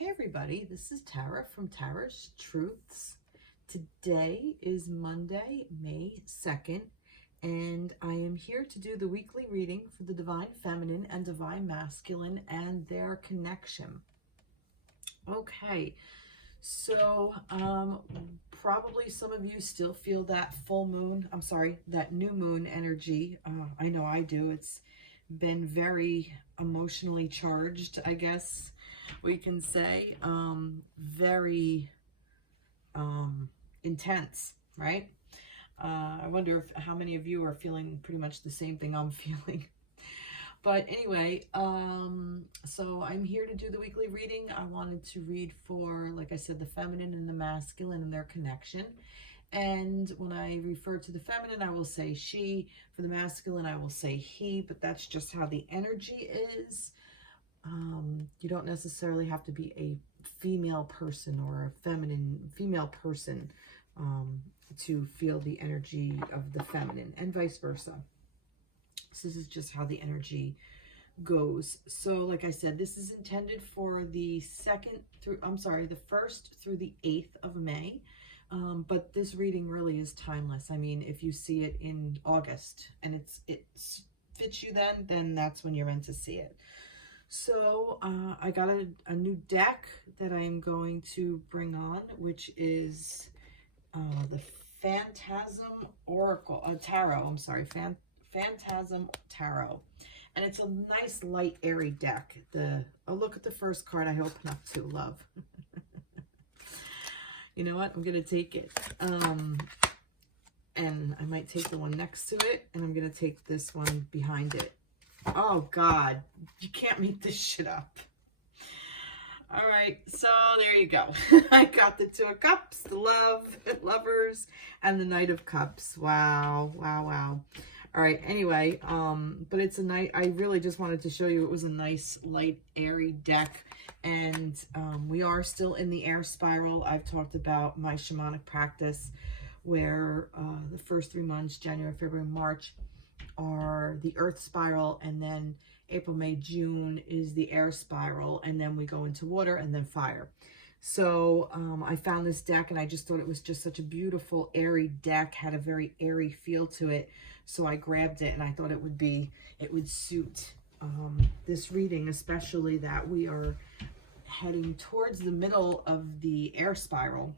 Hey everybody, this is Tara from Tara's Truths. Today is Monday, May 2nd, and I am here to do the weekly reading for the Divine Feminine and Divine Masculine and their connection. Okay, so probably some of you still feel that that new moon energy. I know I do. It's been very emotionally charged, I guess we can say. Very intense, right? I wonder how many of you are feeling pretty much the same thing I'm feeling. But anyway, so I'm here to do the weekly reading. I wanted to read for, like I said, the feminine and the masculine and their connection. And when I refer to the feminine, I will say she. For the masculine, I will say he, but that's just how the energy is. You don't necessarily have to be a female person or a female person to feel the energy of the feminine, and vice versa. So this is just how the energy goes. So like I said, this is intended for the 1st through the 8th of May. But this reading really is timeless. I mean, if you see it in August and it fits you then that's when you're meant to see it. So I got a new deck that I am going to bring on, which is the Phantasm Tarot. Phantasm Tarot. And it's a nice, light, airy deck. Look at the first card I open up to, love. You know what? I'm going to take it. And I might take the one next to it, and I'm going to take this one behind it. Oh, God. You can't make this shit up. All right. So there you go. I got the Two of Cups, the Lovers, and the Knight of Cups. Wow. Wow, wow. All right. Anyway, but it's a night. I really just wanted to show you it was a nice, light, airy deck. And we are still in the air spiral. I've talked about my shamanic practice where the first 3 months, January, February, March, are the earth spiral, and then April, May, June is the air spiral, and then we go into water and then fire. So I found this deck and I just thought it was just such a beautiful airy deck, had a very airy feel to it. So I grabbed it and I thought it would suit this reading, especially that we are heading towards the middle of the air spiral.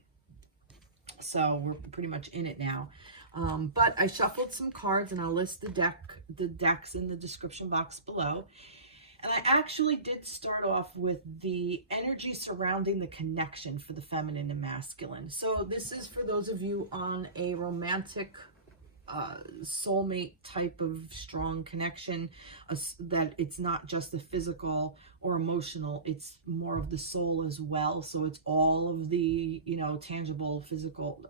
So we're pretty much in it now. But I shuffled some cards, and I'll list the decks in the description box below. And I actually did start off with the energy surrounding the connection for the feminine and masculine. So this is for those of you on a romantic soulmate type of strong connection, that it's not just the physical or emotional, it's more of the soul as well. So it's all of the, tangible, physical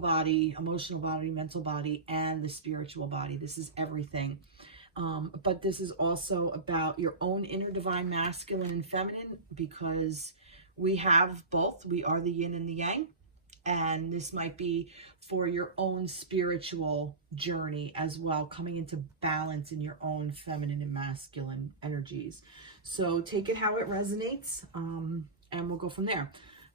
body, emotional body, mental body, and the spiritual body. This is everything. But this is also about your own inner divine masculine and feminine, because we have both. We are the yin and the yang. And this might be for your own spiritual journey as well, coming into balance in your own feminine and masculine energies. So take it how it resonates, and we'll go from there.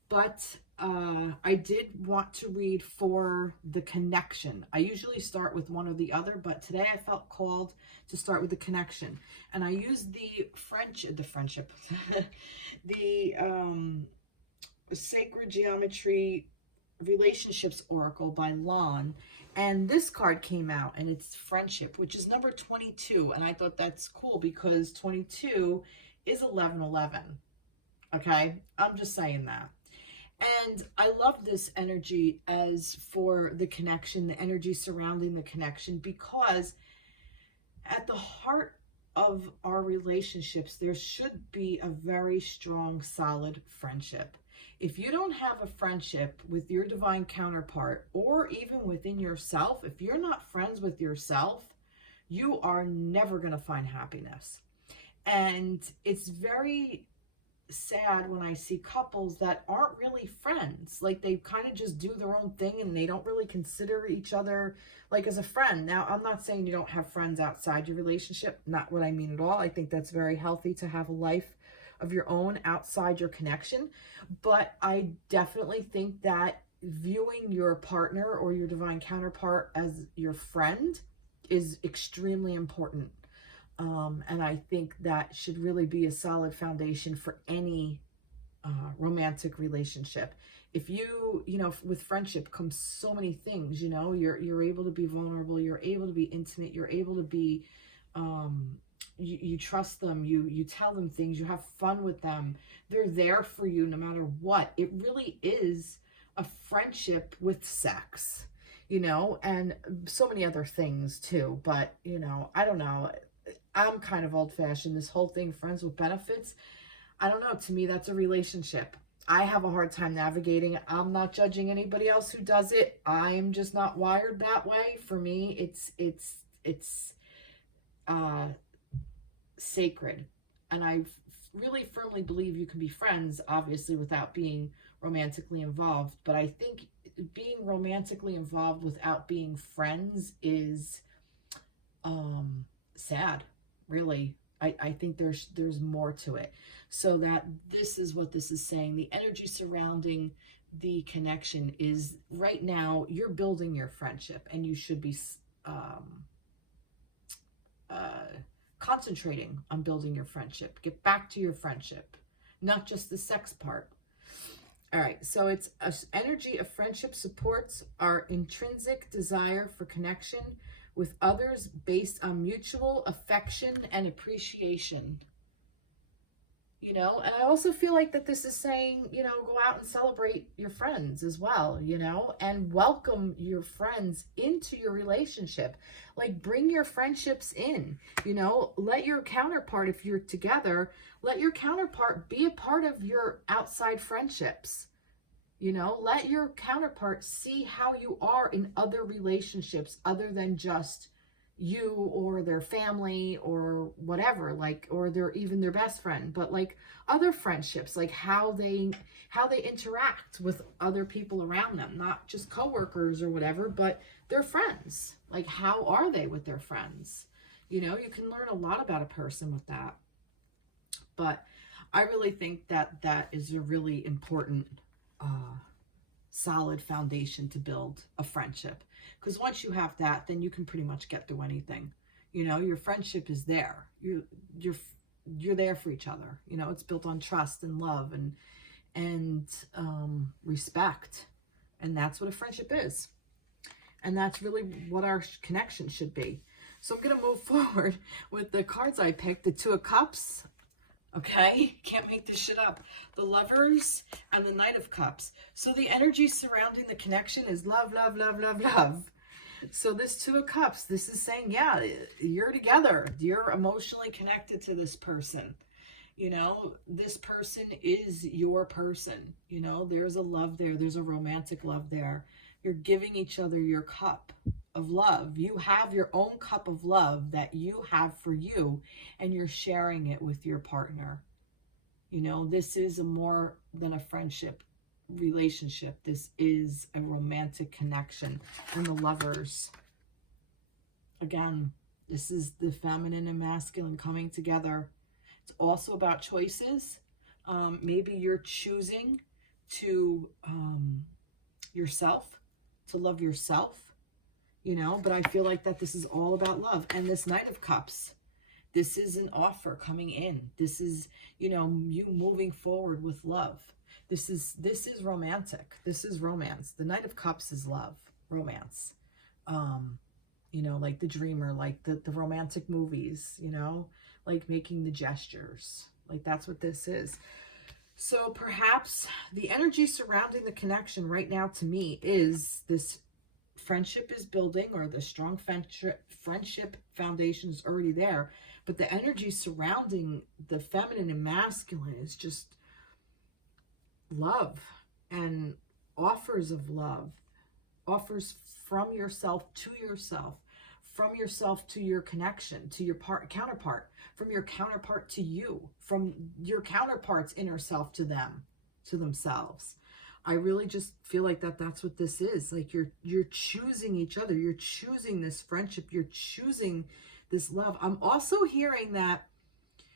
But I did want to read for the connection. I usually start with one or the other, but today I felt called to start with the connection. And I used the Sacred Geometry Relationships Oracle by Lon, and this card came out, and it's friendship, which is number 22. And I thought that's cool because 22 is 1111. Okay, I'm just saying that. And I love this energy as for the connection, the energy surrounding the connection, because at the heart of our relationships, there should be a very strong, solid friendship. If you don't have a friendship with your divine counterpart, or even within yourself, if you're not friends with yourself, you are never going to find happiness. And it's very sad when I see couples that aren't really friends. Like, they kind of just do their own thing and they don't really consider each other like as a friend. Now, I'm not saying you don't have friends outside your relationship. Not what I mean at all. I think that's very healthy to have a life of your own outside your connection. But I definitely think that viewing your partner or your divine counterpart as your friend is extremely important. And I think that should really be a solid foundation for any romantic relationship. If you know, with friendship comes so many things, you know, you're able to be vulnerable, you're able to be intimate, you're able to be, you trust them, you tell them things, you have fun with them, they're there for you no matter what. It really is a friendship with sex, you know, and so many other things too. But, you know, I don't know. I'm kind of old-fashioned. This whole thing, friends with benefits, I don't know. To me, that's a relationship. I have a hard time navigating. I'm not judging anybody else who does it. I'm just not wired that way. For me, it's sacred. And I really firmly believe you can be friends, obviously, without being romantically involved. But I think being romantically involved without being friends is sad, really. I think there's more to it. So that this is what this is saying. The energy surrounding the connection is, right now, you're building your friendship, and you should be concentrating on building your friendship. Get back to your friendship, not just the sex part. All right, so it's an energy of friendship supports our intrinsic desire for connection with others based on mutual affection and appreciation. You know, and I also feel like that this is saying, you know, go out and celebrate your friends as well, you know, and welcome your friends into your relationship. Like, bring your friendships in, you know, let your counterpart, if you're together, let your counterpart be a part of your outside friendships. You know, let your counterpart see how you are in other relationships other than just you or their family or whatever, like, or they're even their best friend, but like other friendships, like how they interact with other people around them, not just coworkers or whatever, but their friends. Like, how are they with their friends? You know, you can learn a lot about a person with that. But I really think that that is a really important solid foundation to build a friendship, because once you have that, then you can pretty much get through anything. You know, your friendship is there. You're there for each other. You know, it's built on trust and love and respect, and that's what a friendship is, and that's really what our connection should be. So I'm gonna move forward with the cards I picked. The Two of Cups. Okay, can't make this shit up. The Lovers and the Knight of Cups. So the energy surrounding the connection is love, love, love, love, love. So this Two of Cups, this is saying, yeah, you're together. You're emotionally connected to this person. You know, this person is your person. You know, there's a love there. There's a romantic love there. You're giving each other your cup of love. You have your own cup of love that you have for you, and you're sharing it with your partner. You know, this is a more than a friendship relationship. This is a romantic connection. And the Lovers, again, this is the feminine and masculine coming together. It's also about choices. Maybe you're choosing to yourself, to love yourself. You know, but I feel like that this is all about love. And this Knight of Cups, this is an offer coming in. This is, you know, you moving forward with love. This is romantic. This is romance. The Knight of Cups is love, romance. You know, like the dreamer, like the romantic movies, you know, like making the gestures. Like, that's what this is. So perhaps the energy surrounding the connection right now to me is this friendship is building, or the strong friendship foundation is already there, but the energy surrounding the feminine and masculine is just love and offers of love, offers from yourself to yourself, from yourself to your connection, to your counterpart, from your counterpart to you, from your counterpart's inner self to them, to themselves. I really just feel like that's what this is. Like, you're choosing each other. You're choosing this friendship. You're choosing this love. I'm also hearing that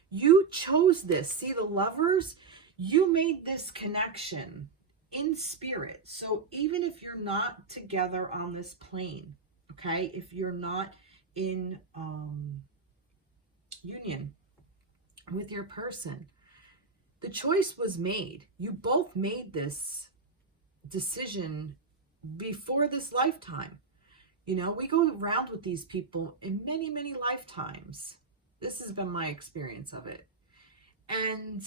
You chose this. See, the lovers, you made this connection in spirit. So even if you're not together on this plane, okay, if you're not in union with your person, the choice was made. You both made this decision before this lifetime. You know, we go around with these people in many, many lifetimes. This has been my experience of it. And,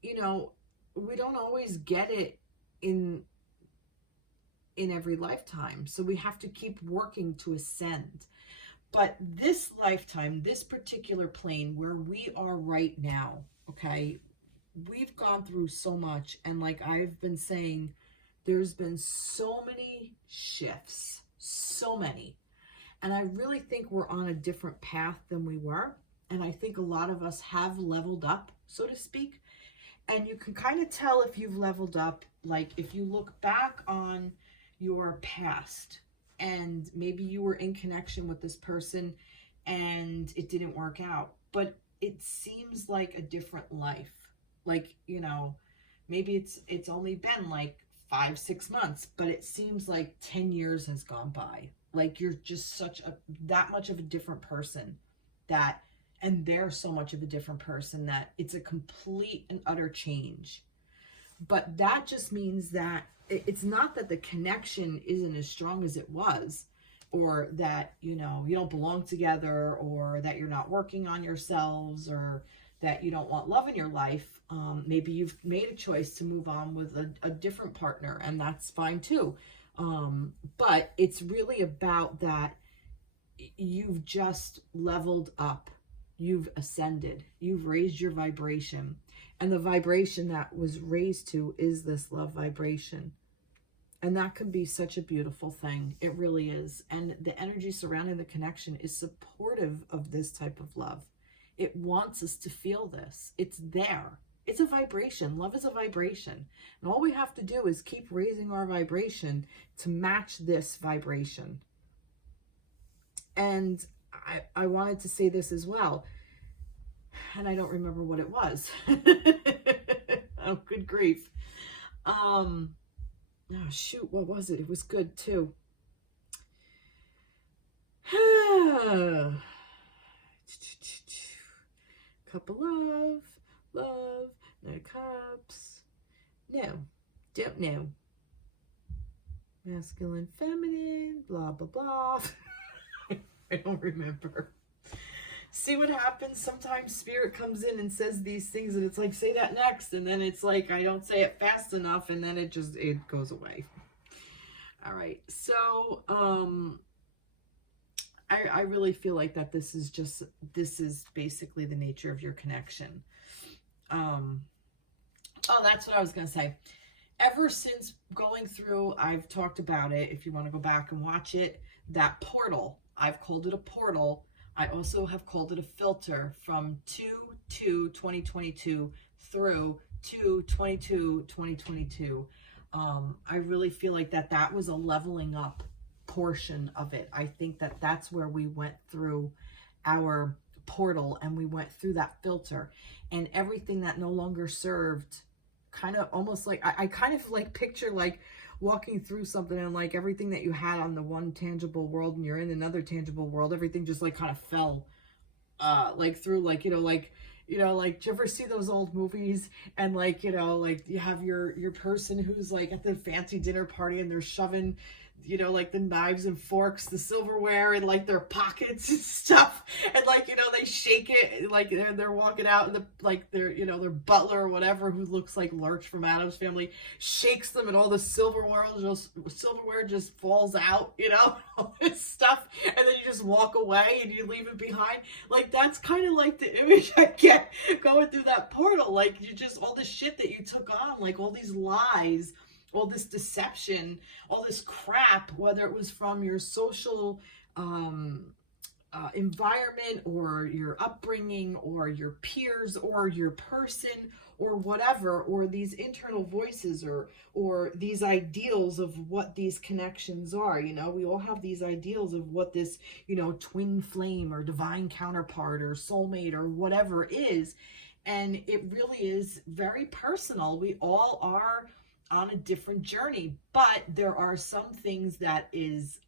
you know, we don't always get it in every lifetime. So we have to keep working to ascend. But this lifetime, this particular plane where we are right now, okay, we've gone through so much. And like I've been saying, there's been so many shifts, so many. And I really think we're on a different path than we were. And I think a lot of us have leveled up, so to speak. And you can kind of tell if you've leveled up, like if you look back on your past and maybe you were in connection with this person and it didn't work out, but it seems like a different life. Like, you know, maybe it's only been like 5-6 months, but it seems like 10 years has gone by. Like you're just that much of a different person, and they're so much of a different person that it's a complete and utter change. But that just means that it's not that the connection isn't as strong as it was, or that, you know, you don't belong together, or that you're not working on yourselves, or that you don't want love in your life. Maybe you've made a choice to move on with a different partner, and that's fine too. But it's really about that you've just leveled up. You've ascended. You've raised your vibration. And the vibration that was raised to is this love vibration. And that can be such a beautiful thing. It really is. And the energy surrounding the connection is supportive of this type of love. It wants us to feel this. It's there. It's a vibration. Love is a vibration. And all we have to do is keep raising our vibration to match this vibration. And I wanted to say this as well. And I don't remember what it was. Oh, good grief. Oh, shoot. What was it? It was good too. Cup of love, Knight of Cups. No, don't know. Masculine, feminine, blah, blah, blah. I don't remember. See what happens? Sometimes spirit comes in and says these things and it's like, say that next. And then it's like, I don't say it fast enough and then it goes away. All right. So, I really feel like that this is basically the nature of your connection. Oh, that's what I was going to say. Ever since going through, I've talked about it. If you want to go back and watch it, that portal, I've called it a portal. I also have called it a filter from 2/2/2022 through 2/22/2022. I really feel like that was a leveling up portion of it. I think that's where we went through our portal and we went through that filter, and everything that no longer served, kind of almost like I kind of like picture like walking through something and like everything that you had on the one tangible world and you're in another tangible world, everything just like kind of fell like through, like, like do you ever see those old movies and like, like you have your person who's like at the fancy dinner party and they're shoving, like the knives and forks, the silverware in like their pockets and stuff, and like, they shake it, like they're walking out and their butler or whatever, who looks like Lurch from Addams Family, shakes them and all the silverware just falls out, all this stuff, and then you just walk away and you leave it behind. Like that's kind of like the image I get going through that portal. Like you just, all the shit that you took on, like all these lies, all this deception, all this crap, whether it was from your social environment or your upbringing or your peers or your person or whatever, or these internal voices or these ideals of what these connections are. You know, we all have these ideals of what this, you know, twin flame or divine counterpart or soulmate or whatever is. And it really is very personal. We all are on a different journey, but there are some things that is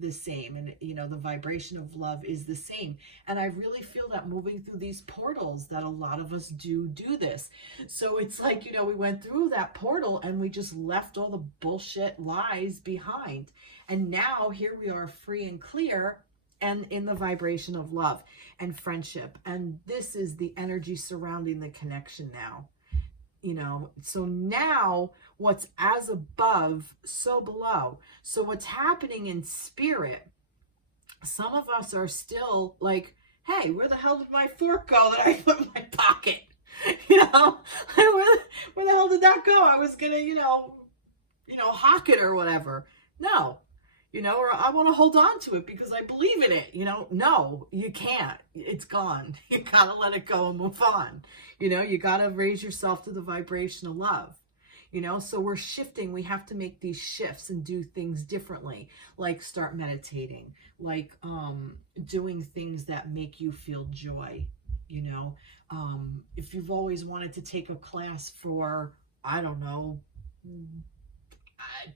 the same, and you know, the vibration of love is the same. And I really feel that moving through these portals, that a lot of us do this. So it's like, you know, we went through that portal and we just left all the bullshit lies behind, and now here we are, free and clear, and in the vibration of love and friendship. And this is the energy surrounding the connection now. You know, so now what's as above, so below. So what's happening in spirit, some of us are still like, hey, where the hell did my fork go that I put in my pocket? You know, where the hell did that go? I was gonna, you know, hawk it or whatever. No, you know, or I want to hold on to it because I believe in it. You know, no, you can't. It's gone. You gotta let it go and move on. You know, you gotta raise yourself to the vibration of love. You know, so we're shifting. We have to make these shifts and do things differently, like start meditating, like doing things that make you feel joy. You know, if you've always wanted to take a class for, I don't know,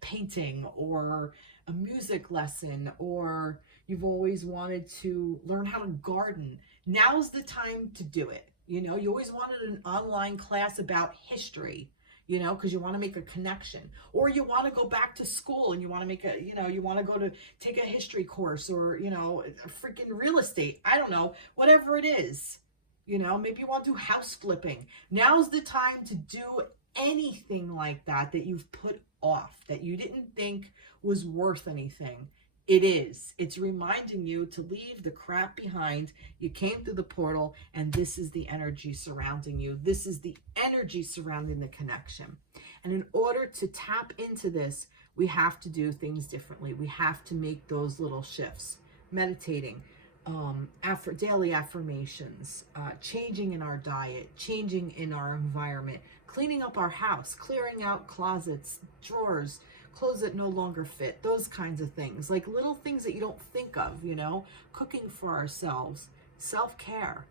painting or a music lesson, or you've always wanted to learn how to garden, now's the time to do it. You know, you always wanted an online class about history, you know, because you want to make a connection, or you want to go back to school and you want to make a, you know, you want to go to take a history course, or, you know, a freaking real estate. I don't know, whatever it is, you know, maybe you want to do house flipping. Now's the time to do anything like that you've put off, that you didn't think was worth anything. It is. It's reminding you to leave the crap behind. You came through the portal, and this is the energy surrounding you. This is the energy surrounding the connection. And in order to tap into this, we have to do things differently. We have to make those little shifts. Meditating, daily affirmations, changing in our diet, changing in our environment, cleaning up our house, clearing out closets, drawers, clothes that no longer fit, those kinds of things, like little things that you don't think of, you know, cooking for ourselves, self-care,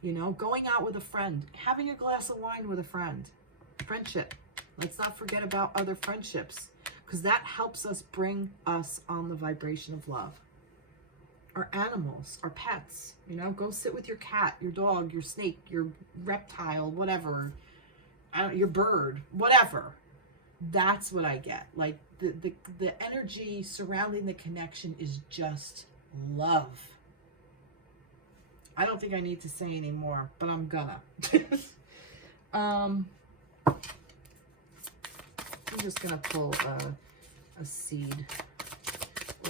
you know, going out with a friend, having a glass of wine with a friend, friendship. Let's not forget about other friendships, because that helps us bring us on the vibration of love. Our animals, our pets, you know, go sit with your cat, your dog, your snake, your reptile, whatever, your bird, whatever. That's what I get. Like the energy surrounding the connection is just love. I don't think I need to say any more, but I'm gonna. I'm just gonna pull a seed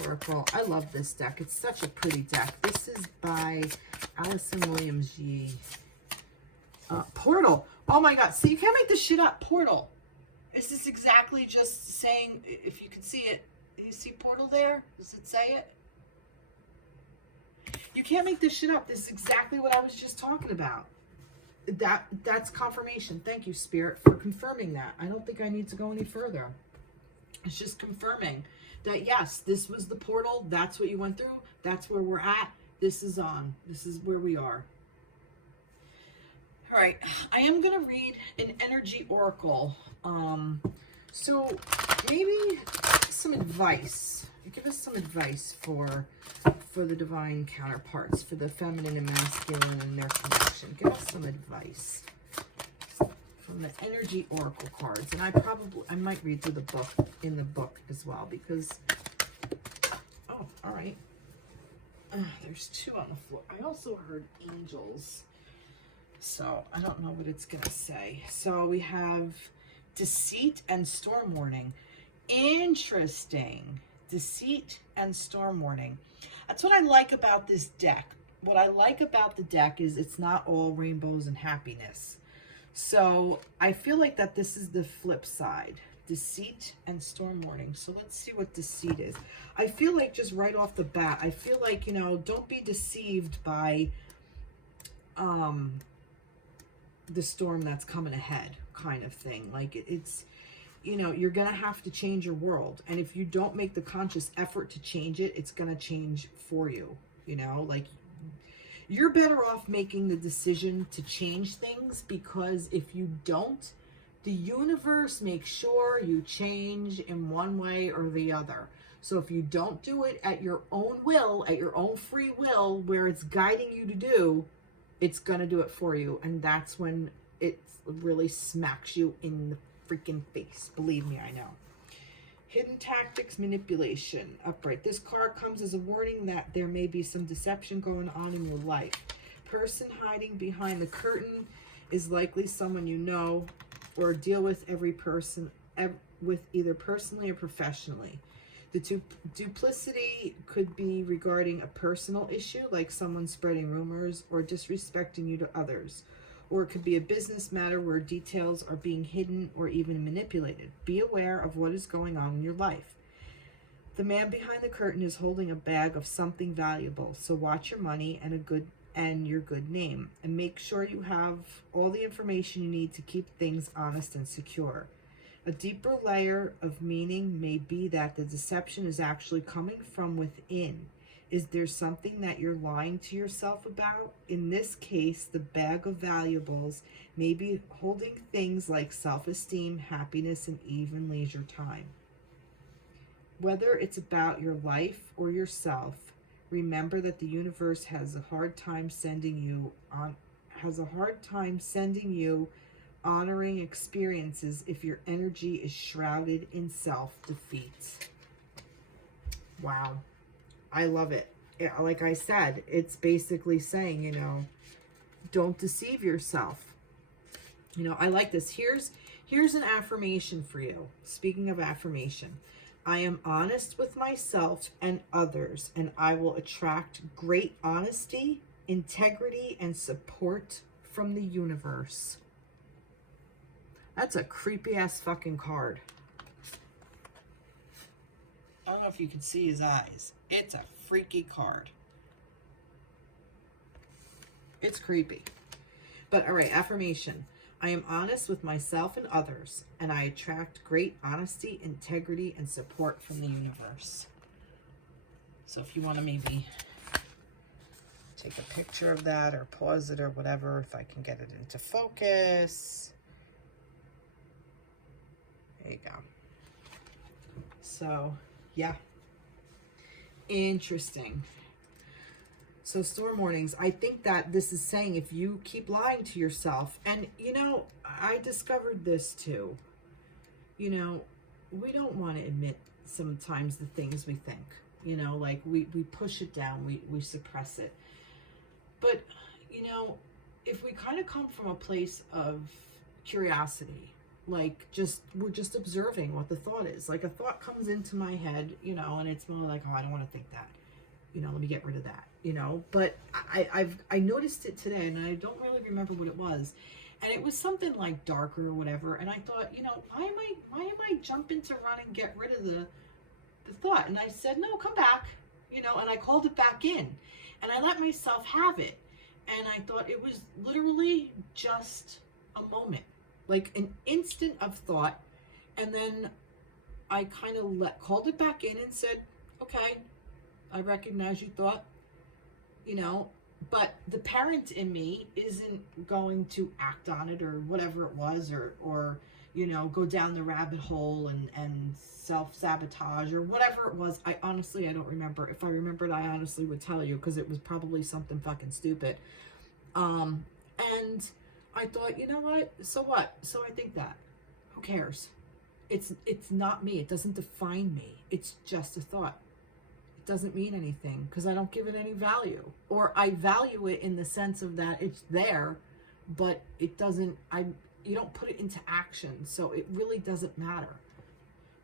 oracle. I love this deck. It's such a pretty deck. This is by Allison Williams-Yee. Portal. Oh my God. See, you can't make this shit up. Portal. Is this exactly just saying, if you can see it, you see portal there? Does it say it? You can't make this shit up. This is exactly what I was just talking about. That's confirmation. Thank you, Spirit, for confirming that. I don't think I need to go any further. It's just confirming that, yes, this was the portal. That's what you went through. That's where we're at. This is on. This is where we are. All right, I am going to read an energy oracle. So maybe some advice. Give us some advice for the divine counterparts, for the feminine and masculine and their connection. Give us some advice from the energy oracle cards. And I might read through the book, in the book as well, because, oh, all right. There's two on the floor. I also heard angels. So I don't know what it's going to say. So we have deceit and storm warning. Interesting. Deceit and storm warning. That's what I like about this deck. What I like about the deck is it's not all rainbows and happiness. So I feel like that this is the flip side. deceit and storm warning. So let's see what deceit is. I feel like just right off the bat, I feel like, you know, don't be deceived by the storm that's coming ahead kind of thing. Like it's, you know, you're going to have to change your world. And if you don't make the conscious effort to change it, it's going to change for you. You know, like you're better off making the decision to change things, because if you don't, the universe makes sure you change in one way or the other. So if you don't do it at your own will, at your own free will, where it's guiding you to do, it's going to do it for you. And that's when it really smacks you in the freaking face. Believe me, I know. Hidden tactics, manipulation, upright. This card comes as a warning that there may be some deception going on in your life. Person hiding behind the curtain is likely someone you know or deal with every person with either personally or professionally. The duplicity could be regarding a personal issue, like someone spreading rumors or disrespecting you to others. Or it could be a business matter where details are being hidden or even manipulated. Be aware of what is going on in your life. The man behind the curtain is holding a bag of something valuable, so watch your money and your good name, and make sure you have all the information you need to keep things honest and secure. A deeper layer of meaning may be that the deception is actually coming from within. Is there something that you're lying to yourself about? In this case, the bag of valuables may be holding things like self-esteem, happiness, and even leisure time. Whether it's about your life or yourself, remember that the universe has a hard time sending you honoring experiences if your energy is shrouded in self-defeat. Wow. I love it. Like I said, it's basically saying, you know, don't deceive yourself. You know, I like this. Here's an affirmation for you. Speaking of affirmation, I am honest with myself and others, and I will attract great honesty, integrity, and support from the universe. That's a creepy ass fucking card. I don't know if you can see his eyes. It's a freaky card. It's creepy. But all right, affirmation. I am honest with myself and others, and I attract great honesty, integrity, and support from the universe. So if you want to maybe take a picture of that or pause it or whatever, if I can get it into focus. There you go. So, yeah. Interesting. So storm warnings, I think that this is saying if you keep lying to yourself, and you know, I discovered this too. You know, we don't want to admit sometimes the things we think, you know, like we push it down, we suppress it. But, you know, if we kind of come from a place of curiosity, like we're just observing what the thought is. Like a thought comes into my head, you know, and it's more like, oh, I don't want to think that. You know, let me get rid of that, you know. But I noticed it today, and I don't really remember what it was. And it was something like darker or whatever. And I thought, you know, why am I jumping to run and get rid of the thought? And I said, no, come back, you know, and I called it back in. And I let myself have it. And I thought it was literally just a moment. Like an instant of thought, and then I kind of called it back in and said, okay, I recognize you thought, you know, but the parent in me isn't going to act on it or whatever it was, or you know, go down the rabbit hole and self-sabotage or whatever it was. I don't remember. If I remembered, I honestly would tell you, because it was probably something fucking stupid. And I thought, you know what? So what? So I think that. Who cares? It's not me. It doesn't define me. It's just a thought. It doesn't mean anything because I don't give it any value. Or I value it in the sense of that it's there, but it doesn't, you don't put it into action. So it really doesn't matter.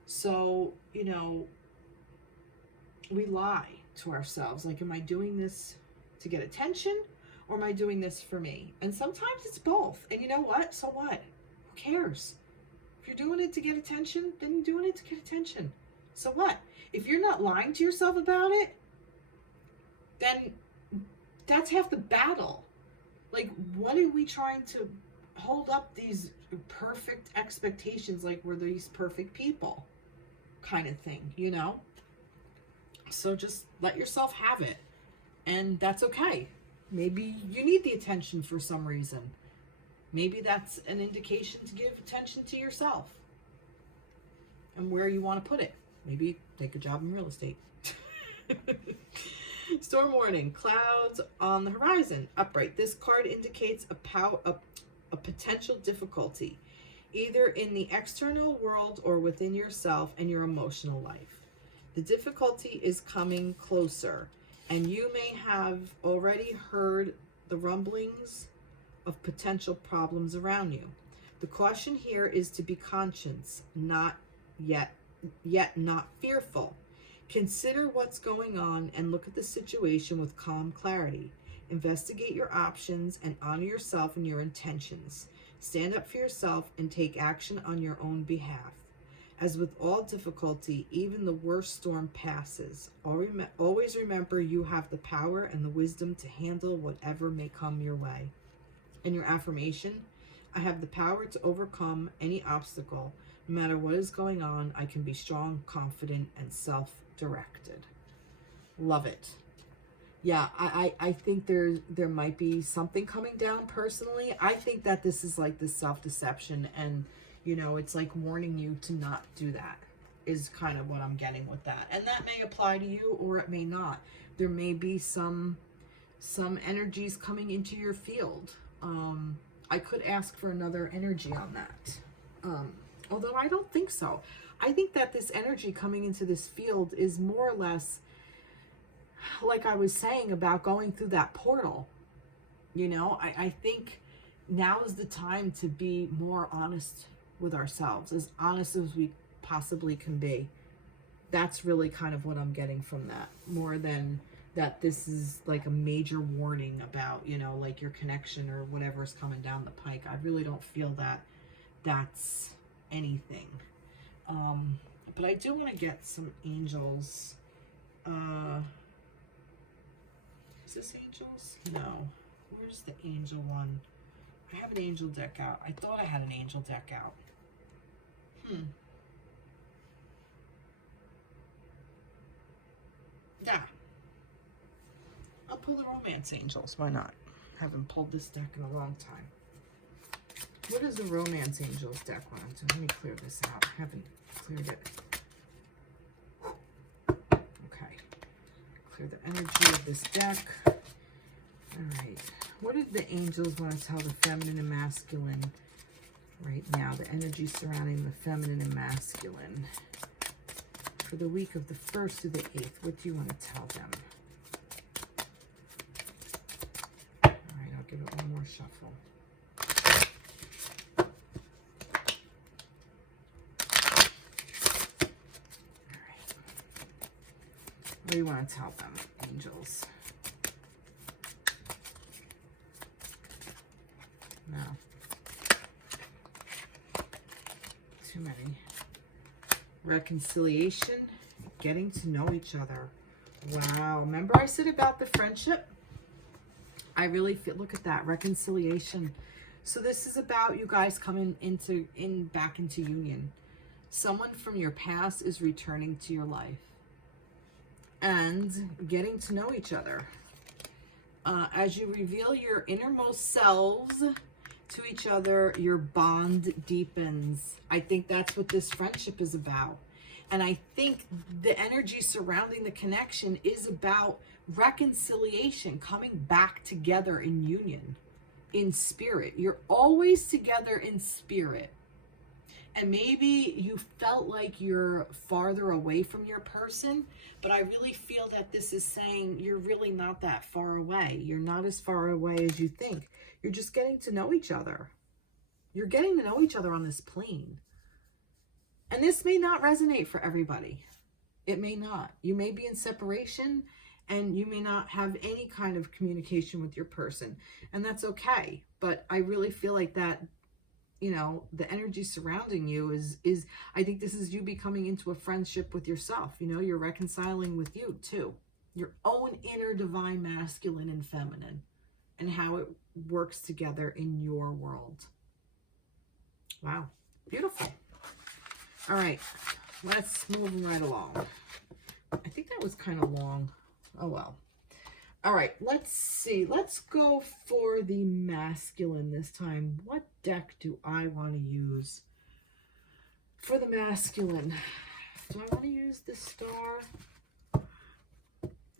So, you know, we lie to ourselves. Like, am I doing this to get attention? Or am I doing this for me? And sometimes it's both. And you know what? So what? Who cares? If you're doing it to get attention, then you're doing it to get attention. So what? If you're not lying to yourself about it, then that's half the battle. Like, what are we trying to hold up these perfect expectations like we're these perfect people kind of thing, you know? So just let yourself have it. And that's okay. Maybe you need the attention for some reason. Maybe that's an indication to give attention to yourself and where you want to put it. Maybe take a job in real estate. Storm warning, clouds on the horizon, upright. This card indicates a potential difficulty, either in the external world or within yourself and your emotional life. The difficulty is coming closer, and you may have already heard the rumblings of potential problems around you. The caution here is to be conscious, not yet not fearful. Consider what's going on and look at the situation with calm clarity. Investigate your options and honor yourself and your intentions. Stand up for yourself and take action on your own behalf. As with all difficulty, even the worst storm passes. Always remember you have the power and the wisdom to handle whatever may come your way. And your affirmation, I have the power to overcome any obstacle. No matter what is going on, I can be strong, confident, and self-directed. Love it. Yeah, I think there might be something coming down personally. I think that this is like this self-deception, and you know, it's like warning you to not do that is kind of what I'm getting with that. And that may apply to you or it may not. There may be some energies coming into your field. I could ask for another energy on that. Although I don't think so. I think that this energy coming into this field is more or less like I was saying about going through that portal. You know, I think now is the time to be more honest with ourselves, as honest as we possibly can be. That's really kind of what I'm getting from that, more than that this is like a major warning about, you know, like your connection or whatever's coming down the pike. I really don't feel that that's anything. But I do want to get some angels. Is this angels? No. Where's the angel one? I have an angel deck out. I thought I had an angel deck out. Yeah. I'll pull the romance angels. Why not? I haven't pulled this deck in a long time. What does the romance angels deck want to do? Let me clear this out. I haven't cleared it. Okay. Clear the energy of this deck. All right. What did the angels want to tell the feminine and masculine right now? The energy surrounding the feminine and masculine for the week of the 1st through the 8th. What do you want to tell them? All right, I'll give it one more shuffle. All right. What do you want to tell them, angels? No. Too many. Reconciliation, getting to know each other. Wow. Remember I said about the friendship? I really feel, look at that, reconciliation. So this is about you guys coming back into union. Someone from your past is returning to your life and getting to know each other. As you reveal your innermost selves to each other, your bond deepens. I think that's what this friendship is about. And I think the energy surrounding the connection is about reconciliation, coming back together in union, in spirit. You're always together in spirit. And maybe you felt like you're farther away from your person, but I really feel that this is saying you're really not that far away. You're not as far away as you think. You're just getting to know each other. You're getting to know each other on this plane. And this may not resonate for everybody. It may not. You may be in separation and you may not have any kind of communication with your person. And that's okay. But I really feel like that you know, the energy surrounding you is I think this is you becoming into a friendship with yourself. You know, you're reconciling with you too, your own inner divine masculine and feminine, and how it works together in your world. Wow, beautiful. All right, let's move right along. I think that was kind of long. Oh well. All right, let's see. Let's go for the masculine this time. What deck do I want to use for the masculine? Do I want to use the Star?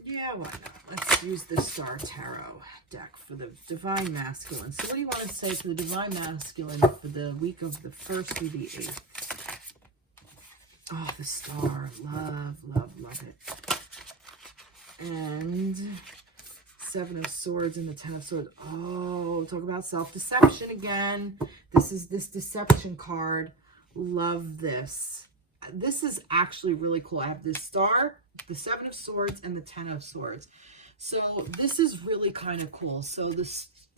Yeah, why not? Let's use the Star Tarot deck for the Divine Masculine. So what do you want to say to the Divine Masculine for the week of the 1st through the 8th? Oh, the Star. Love, love, love it. And 7 of Swords and the 10 of Swords. Oh, talk about self-deception again. This is this deception card. Love this. This is actually really cool. I have this Star, the 7 of Swords, and the 10 of Swords. So this is really kind of cool. So the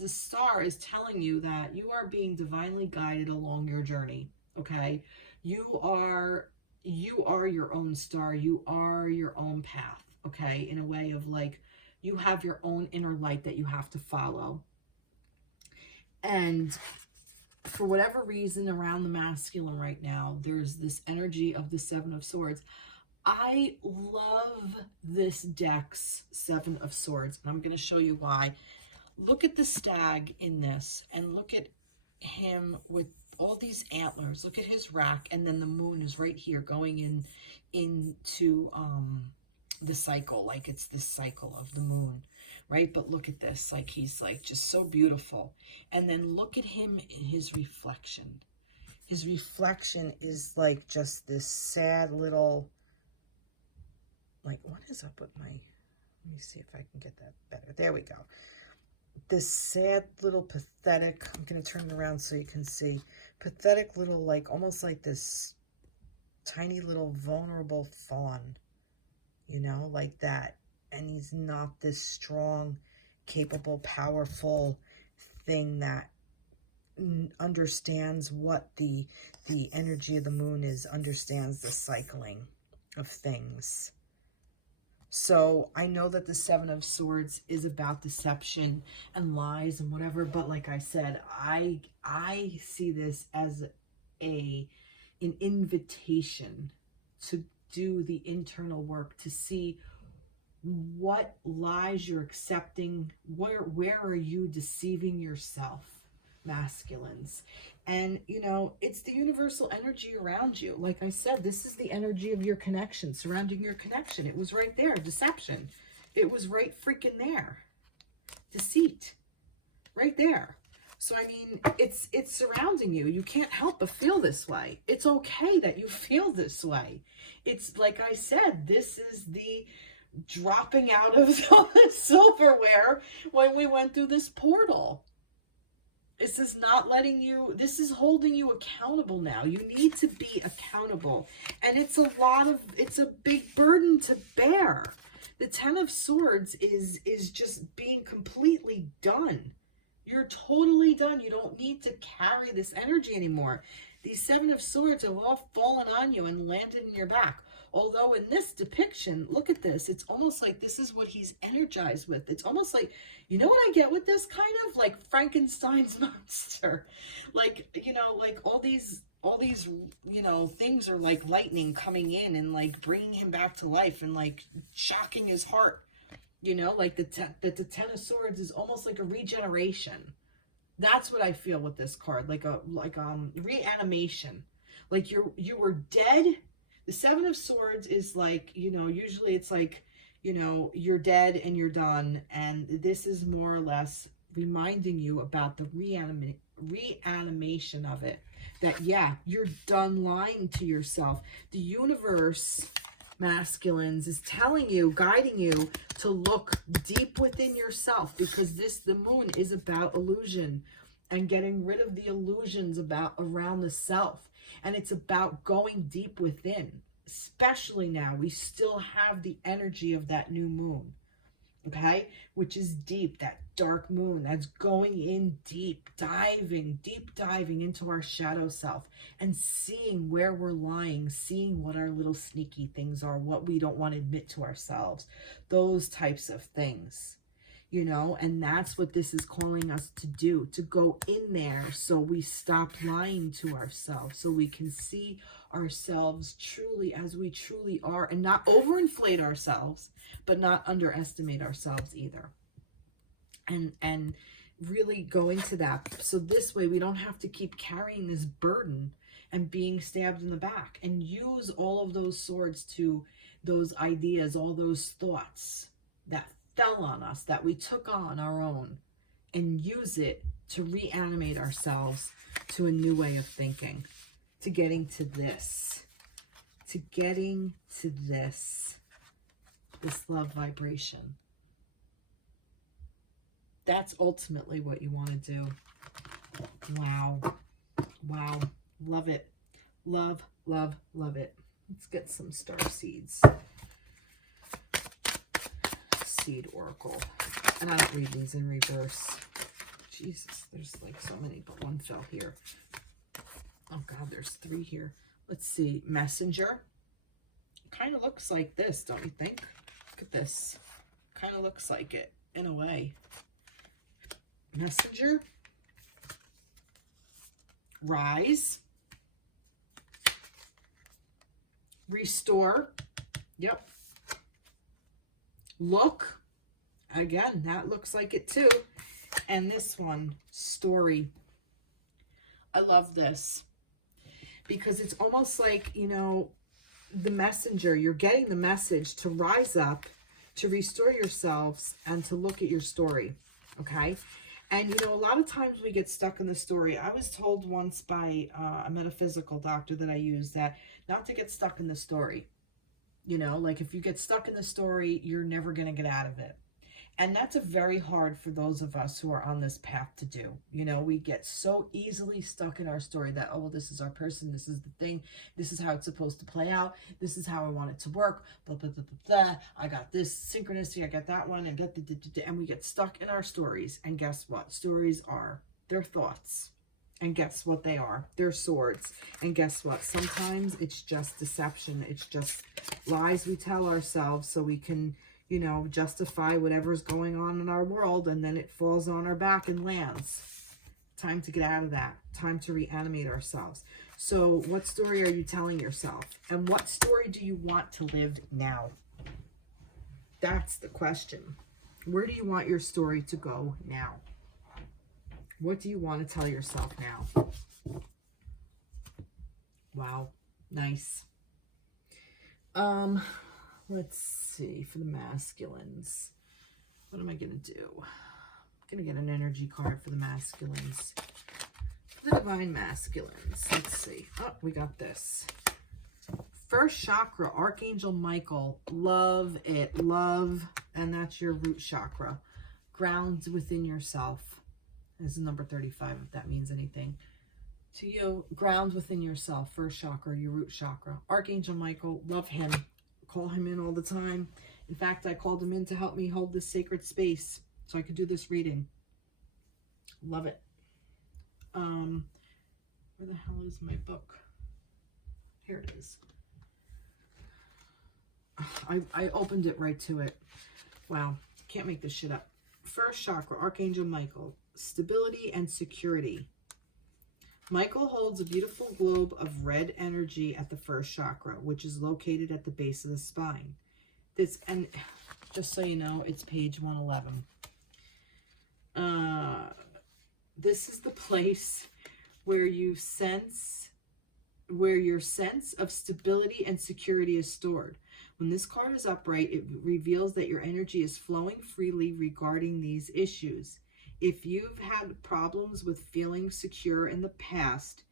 Star is telling you that you are being divinely guided along your journey. Okay, you are your own star. You are your own path. Okay, in a way of like, you have your own inner light that you have to follow. And for whatever reason around the masculine right now, there's this energy of the 7 of Swords. I love this deck's 7 of Swords, and I'm going to show you why. Look at the stag in this, and look at him with all these antlers. Look at his rack, and then the moon is right here going into the cycle, like it's this cycle of the moon, right? But look at this, like he's like just so beautiful. And then look at him in his reflection. His reflection is like just this sad little, like, what is up with my, let me see if I can get that better. There we go. This sad little pathetic, I'm going to turn it around so you can see, pathetic little, like almost like this tiny little vulnerable fawn, you know, like that. And he's not this strong, capable, powerful thing that understands what the energy of the moon is, understands the cycling of things. So I know that the 7 of Swords is about deception and lies and whatever, but like I said, I see this as an invitation to do the internal work, to see what lies you're accepting, where are you deceiving yourself, masculines. And you know, it's the universal energy around you. Like I said, this is the energy of your connection, surrounding your connection. It was right there, deception. It was right freaking there. Deceit, right there. So I mean, it's surrounding you. You can't help but feel this way. It's okay that you feel this way. It's like I said, this is the dropping out of the silverware when we went through this portal. This is not letting you, this is holding you accountable now. You need to be accountable. And it's a big burden to bear. The 10 of Swords is just being completely done. You're totally done. You don't need to carry this energy anymore. These 7 of Swords have all fallen on you and landed in your back. Although in this depiction, look at this. It's almost like this is what he's energized with. It's almost like, you know what I get with this, kind of like Frankenstein's monster. Like, you know, like all these, you know, things are like lightning coming in and like bringing him back to life and like shocking his heart. You know, like the 10 of Swords is almost like a regeneration. That's what I feel with this card, like reanimation. Like you were dead. The 7 of Swords is like, you know, usually it's like, you know, you're dead and you're done. And this is more or less reminding you about the reanimation of it. That, yeah, you're done lying to yourself. The universe, masculines, is telling you, guiding you to look deep within yourself, because the moon is about illusion and getting rid of the illusions around the self. And it's about going deep within, especially now. We still have the energy of that new moon. okay? Which is deep, that dark moon that's going in deep, deep diving into our shadow self and seeing where we're lying, seeing what our little sneaky things are, what we don't want to admit to ourselves, those types of things. You know, and that's what this is calling us to do, to go in there so we stop lying to ourselves, so we can see ourselves truly as we truly are and not overinflate ourselves, but not underestimate ourselves either. And really go into that. So this way we don't have to keep carrying this burden and being stabbed in the back, and use all of those swords to those ideas, all those thoughts that fell on us, that we took on our own, and use it to reanimate ourselves to a new way of thinking, to getting to this, this love vibration. That's ultimately what you want to do. Wow. Wow. Love it. Love, love, love it. Let's get some star seeds. Seed Oracle. And I don't read these in reverse. Jesus, there's like so many, but one fell here. Oh God, there's 3 here. Let's see. Messenger. Kind of looks like this, don't you think? Look at this. Kind of looks like it in a way. Messenger. Rise. Restore. Yep. Look. Again, that looks like it too. And this one, story. I love this because it's almost like, you know, the messenger, you're getting the message to rise up, to restore yourselves, and to look at your story. Okay. And, you know, a lot of times we get stuck in the story. I was told once by a metaphysical doctor that I use that not to get stuck in the story. You know, like if you get stuck in the story, you're never going to get out of it. And that's a very hard for those of us who are on this path to do. You know, we get so easily stuck in our story that, oh, well, this is our person. This is the thing. This is how it's supposed to play out. This is how I want it to work. Blah, blah, blah, blah, blah. I got this synchronicity. I got that one. And, blah, blah, blah, blah, blah. And we get stuck in our stories. And guess what? Stories are their thoughts. And guess what they are? They're swords. And guess what? Sometimes it's just deception. It's just lies we tell ourselves so we can, you know, justify whatever's going on in our world, and then it falls on our back and lands. Time to get out of that. Time to reanimate ourselves. So what story are you telling yourself? And what story do you want to live now? That's the question. Where do you want your story to go now? What do you want to tell yourself now? Wow. Nice. Let's see, for the masculines, what am I going to do? I'm going to get an energy card for the masculines. For the divine masculines, let's see. Oh, we got this. First chakra, Archangel Michael. Love it, love. And that's your root chakra. Ground within yourself. This is number 35, if that means anything. To you, ground within yourself. First chakra, your root chakra. Archangel Michael, love him. Call him in all the time. In fact, I called him in to help me hold this sacred space so I could do this reading. Love it. Where the hell is my book? Here it is. I opened it right to it. Wow. Can't make this shit up. First chakra, Archangel Michael. Stability and security. Michael holds a beautiful globe of red energy at the first chakra, which is located at the base of the spine. This, and just so you know, it's page 111. This is the place where your sense of stability and security is stored. When this card is upright, it reveals that your energy is flowing freely regarding these issues. If you've had problems with feeling secure in the past,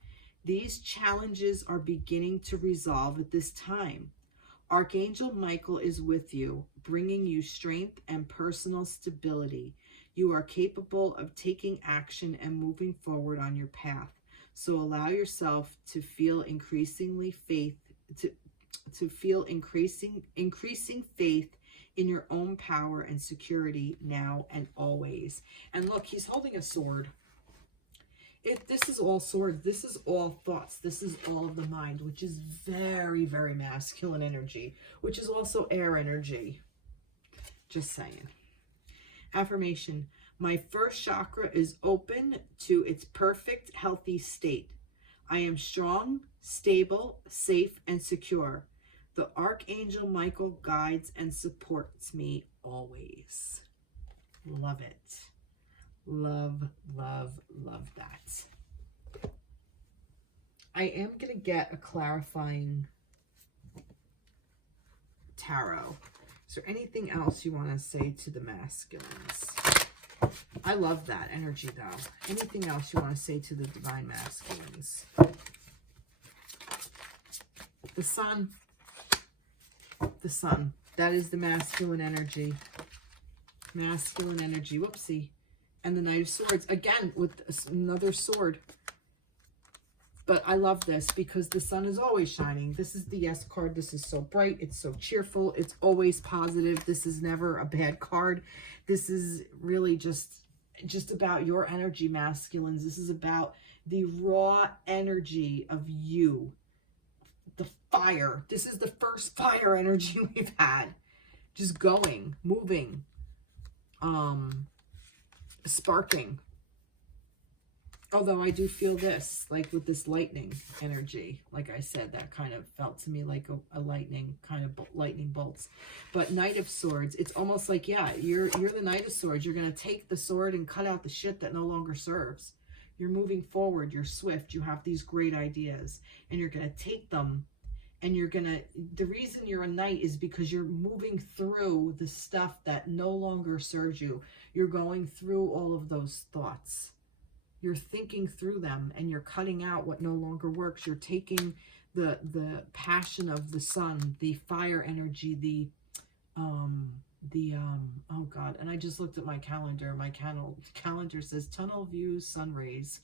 these challenges are beginning to resolve at this time. Archangel Michael is with you, bringing you strength and personal stability. You are capable of taking action and moving forward on your path. So allow yourself to feel increasing faith in your own power and security now and always. And look, he's holding a sword. This is all swords. This is all thoughts. This is all of the mind, which is very, very masculine energy, which is also air energy. Just saying. Affirmation. My first chakra is open to its perfect, healthy state. I am strong, stable, safe, and secure. The Archangel Michael guides and supports me always. Love it. Love, love, love that. I am going to get a clarifying tarot. Is there anything else you want to say to the masculines? I love that energy, though. Anything else you want to say to the divine masculines? The sun. The sun. That is the masculine energy. Masculine energy. Whoopsie. And the Knight of Swords. Again, with another sword. But I love this because the sun is always shining. This is the yes card. This is so bright. It's so cheerful. It's always positive. This is never a bad card. This is really just about your energy, masculines. This is about the raw energy of you. The fire. This is the first fire energy we've had. Just going, moving, sparking. Although I do feel this, like with this lightning energy, like I said, that kind of felt to me like a lightning, kind of lightning bolts. But Knight of Swords, it's almost like, yeah, you're the Knight of Swords. You're going to take the sword and cut out the shit that no longer serves. You're moving forward. You're swift. You have these great ideas, and you're going to take them, and you're going to, the reason you're a knight is because you're moving through the stuff that no longer serves you. You're going through all of those thoughts. You're thinking through them, and you're cutting out what no longer works. You're taking the passion of the sun, the fire energy, oh God. And I just looked at my calendar. My calendar says tunnel view, sun rays.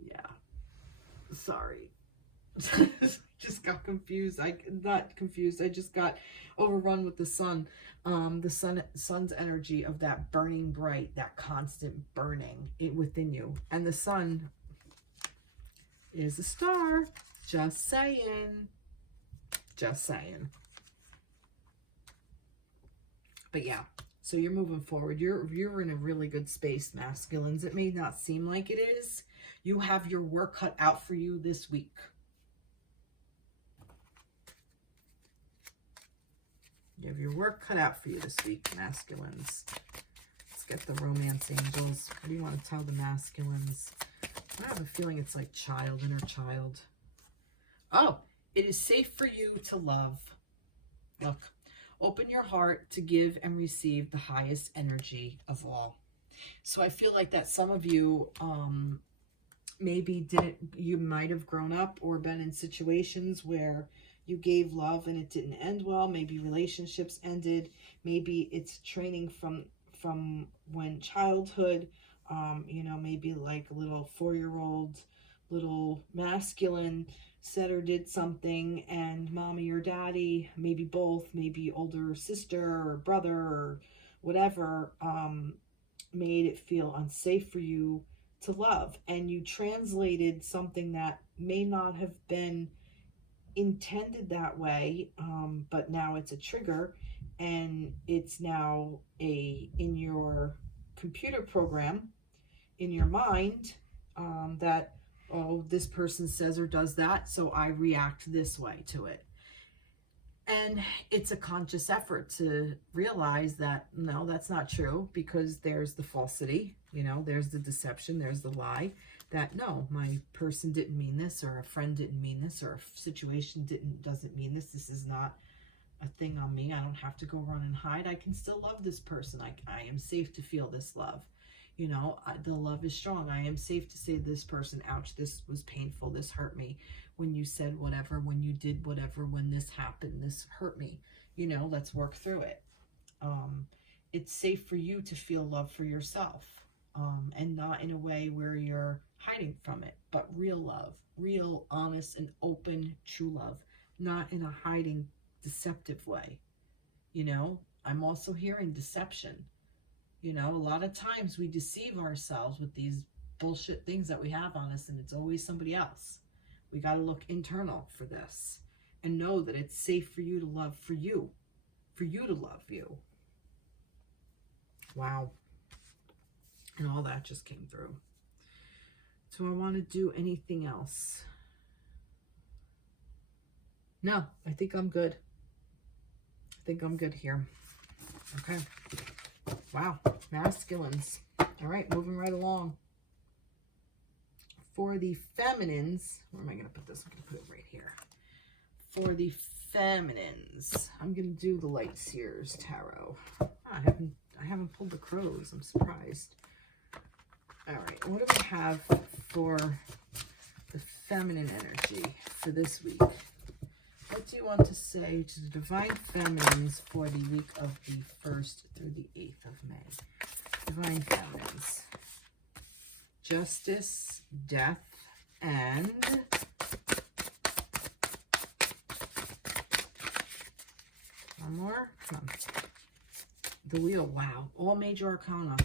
Yeah. Sorry. Just got confused. Not confused. I just got overrun with the sun. The sun's energy of that burning bright, that constant burning within you. And the sun is a star. Just saying. Just saying. But yeah, so you're moving forward. You're in a really good space, masculines. It may not seem like it is. You have your work cut out for you this week. You have your work cut out for you this week, masculines. Let's get the romance angels. What do you want to tell the masculines? I have a feeling it's like child, inner child. Oh, it is safe for you to love. Look, open your heart to give and receive the highest energy of all. So I feel like that some of you maybe you might have grown up or been in situations where you gave love and it didn't end well. Maybe relationships ended. Maybe it's training from when childhood, you know, maybe like a little 4-year-old, little masculine said or did something, and mommy or daddy, maybe both, maybe older sister or brother or whatever, made it feel unsafe for you to love. And you translated something that may not have been intended that way, but now it's a trigger, and it's now in your computer program, in your mind, that, oh, this person says or does that, so I react this way to it. And it's a conscious effort to realize that, no, that's not true, because there's the falsity, you know, there's the deception, there's the lie, that no, my person didn't mean this, or a friend didn't mean this, or a situation doesn't mean this. This is not a thing on me. I don't have to go run and hide. I can still love this person. I am safe to feel this love. You know, the love is strong. I am safe to say to this person, ouch, this was painful. This hurt me. When you said whatever, when you did whatever, when this happened, this hurt me. You know, let's work through it. It's safe for you to feel love for yourself, and not in a way where you're hiding from it, but real love, real, honest, and open, true love, not in a hiding, deceptive way. You know, I'm also hearing deception. You know, a lot of times we deceive ourselves with these bullshit things that we have on us, and it's always somebody else. We got to look internal for this and know that it's safe for you to love for you to love you. Wow. And all that just came through. Do I want to do anything else? No, I think I'm good. I think I'm good here. Okay. Wow. Masculines. All right, moving right along. For the feminines, where am I going to put this? I'm going to put it right here. For the feminines, I'm going to do the Light Seers Tarot. Oh, I haven't pulled the crows. I'm surprised. All right, what do we have for the feminine energy for this week? What do you want to say to the Divine Feminines for the week of the 1st through the 8th of May? Divine Feminines. Justice, death, and one more. Come on. The Wheel. Wow. All major arcana.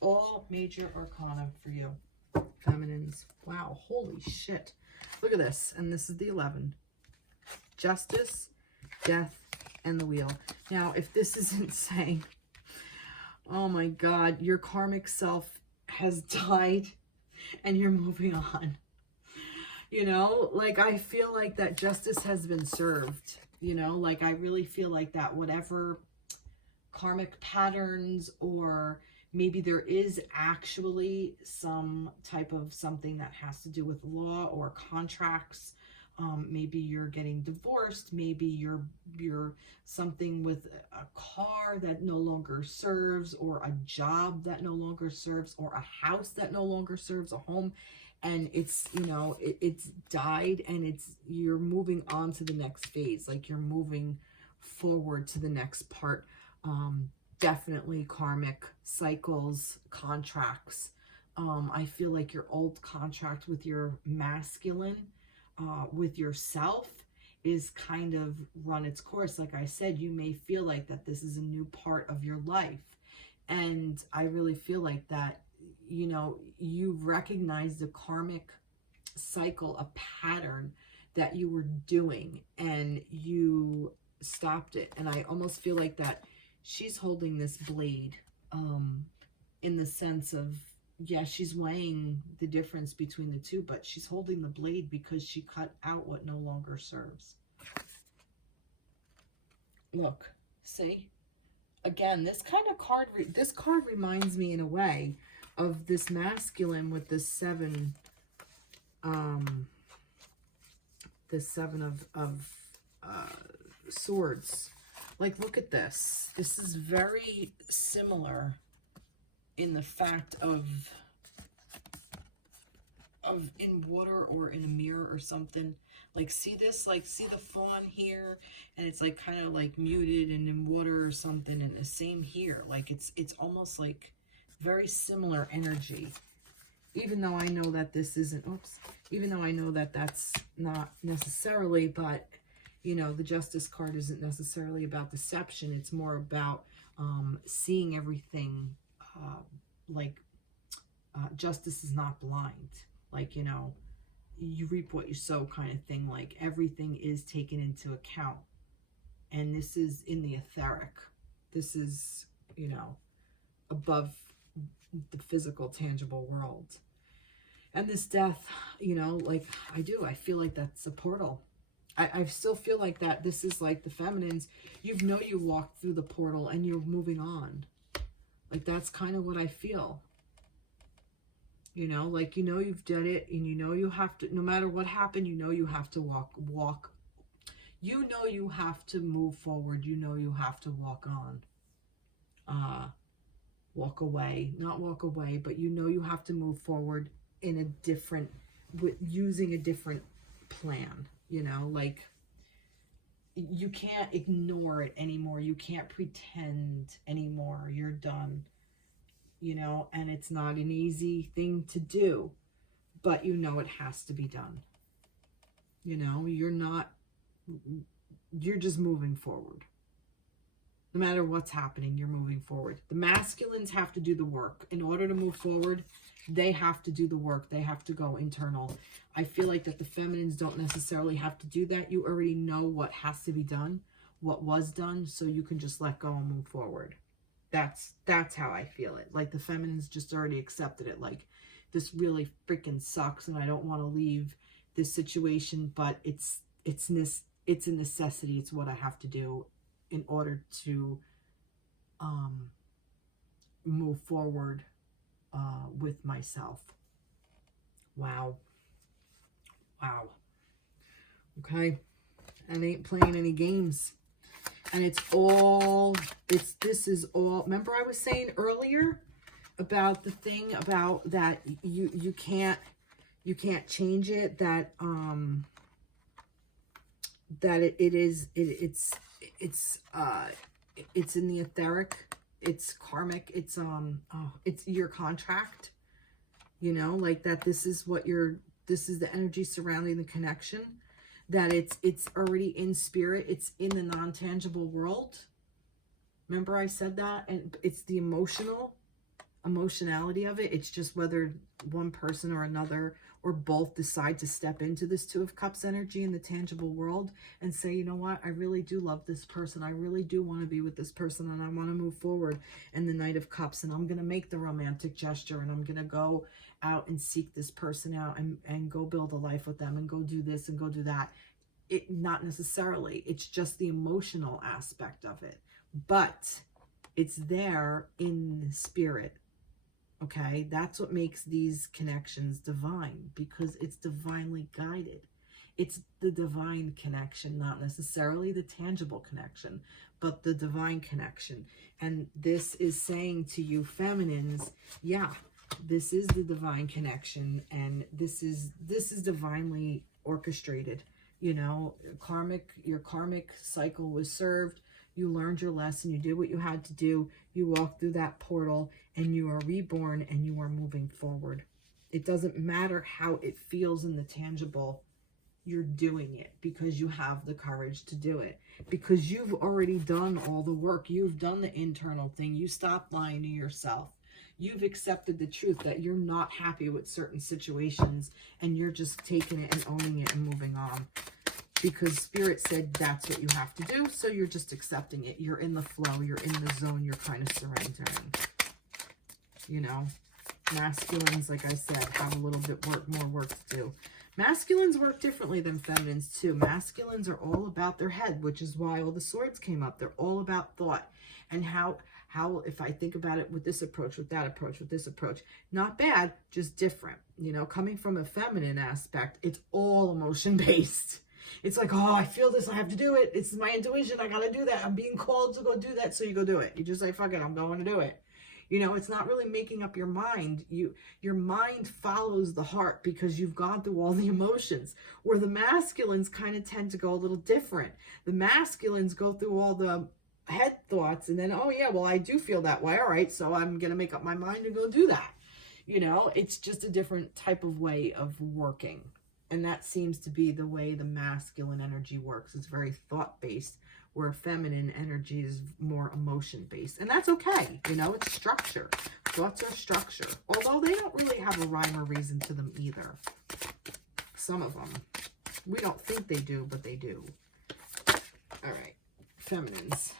All major arcana for you, feminines. Wow. Holy shit. Look at this. And this is the 11. Justice, death, and the Wheel. Now, if this isn't saying, oh my God, your karmic self has died and you're moving on. You know, like I feel like that justice has been served. You know, like I really feel like that whatever karmic patterns, or maybe there is actually some type of something that has to do with law or contracts. Maybe you're getting divorced. Maybe you're something with a car that no longer serves, or a job that no longer serves, or a house that no longer serves, a home, and it's, you know, it's died, and you're moving on to the next phase. Like you're moving forward to the next part. Definitely karmic cycles, contracts. I feel like your old contract with your masculine, with yourself, is kind of run its course. Like I said, you may feel like that this is a new part of your life. And I really feel like that, you know, you've recognized a karmic cycle, a pattern that you were doing, and you stopped it. And I almost feel like that she's holding this blade, in the sense of, yeah, she's weighing the difference between the two, but she's holding the blade because she cut out what no longer serves. Look, see? Again, this kind of card, this card reminds me in a way of this masculine with this 7, of swords. Like, look at this. This is very similar in the fact of in water or in a mirror or something. Like, see this? Like, see the fawn here? And it's like kind of like muted and in water or something. And the same here. Like, it's almost like very similar energy. Even though I know that this isn't, even though I know that that's not necessarily, but, you know, the Justice card isn't necessarily about deception. It's more about seeing everything, justice is not blind. Like, you know, you reap what you sow kind of thing. Like, everything is taken into account. And this is in the etheric. This is, you know, above the physical, tangible world. And this death, you know, like, I feel like that's a portal. I still feel like that this is like the feminines. You walked through the portal and you're moving on. Like, that's kind of what I feel. You know, like, you know, you've done it, and you know you have to, no matter what happened, you know you have to walk. You know you have to move forward. You know you have to walk on. Walk away. Not walk away, but you know you have to move forward in a different, using a different plan. You know, like, you can't ignore it anymore. You can't pretend anymore. You're done. You know, and it's not an easy thing to do, but you know it has to be done. You know, you're just moving forward. No matter what's happening, you're moving forward. The masculines have to do the work. In order to move forward, they have to do the work. They have to go internal. I feel like that the feminines don't necessarily have to do that. You already know what has to be done, what was done, so you can just let go and move forward. That's how I feel it. Like the feminines just already accepted it. Like, this really freaking sucks and I don't want to leave this situation, but it's a necessity. It's what I have to do in order to move forward with myself. Wow. Wow. Okay. I ain't playing any games. And this is all, remember I was saying earlier about the thing about that you can't change it, that it's in the etheric, it's karmic, it's your contract, you know, like that this is the energy surrounding the connection, that it's already in spirit, it's in the non-tangible world. Remember I said that? And it's the emotionality of it. It's just whether one person or another or both decide to step into this Two of Cups energy in the tangible world and say, you know what, I really do love this person. I really do want to be with this person and I want to move forward in the Knight of Cups, and I'm going to make the romantic gesture and I'm going to go out and seek this person out and go build a life with them and go do this and go do that. It not necessarily. It's just the emotional aspect of it. But it's there in spirit. Okay, that's what makes these connections divine, because it's divinely guided. It's the divine connection, not necessarily the tangible connection, but the divine connection. And this is saying to you feminines, yeah, this is the divine connection, and this is divinely orchestrated. You know, your karmic cycle was served. You learned your lesson. You did what you had to do. You walked through that portal and you are reborn and you are moving forward. It doesn't matter how it feels in the tangible. You're doing it because you have the courage to do it. Because you've already done all the work. You've done the internal thing. You stopped lying to yourself. You've accepted the truth that you're not happy with certain situations and you're just taking it and owning it and moving on. Because Spirit said that's what you have to do, so you're just accepting it. You're in the flow, you're in the zone, you're kind of surrendering. You know, masculines, like I said, have a little bit more work to do. Masculines work differently than feminines too. Masculines are all about their head, which is why all the swords came up. They're all about thought and how if I think about it with this approach, with that approach, with this approach, not bad, just different. You know, coming from a feminine aspect, it's all emotion based. It's like, oh, I feel this, I have to do it. It's my intuition, I gotta do that. I'm being called to go do that, so you go do it. You just say, fuck it, I'm going to do it. You know, it's not really making up your mind. Your mind follows the heart because you've gone through all the emotions. Where the masculines kind of tend to go a little different. The masculines go through all the head thoughts and then, oh yeah, well, I do feel that way. All right, so I'm gonna make up my mind and go do that. You know, it's just a different type of way of working. And that seems to be the way the masculine energy works. It's very thought-based, where feminine energy is more emotion-based. And that's okay. You know, it's structure. Thoughts are structure. Although they don't really have a rhyme or reason to them either. Some of them. We don't think they do, but they do. All right. Feminines.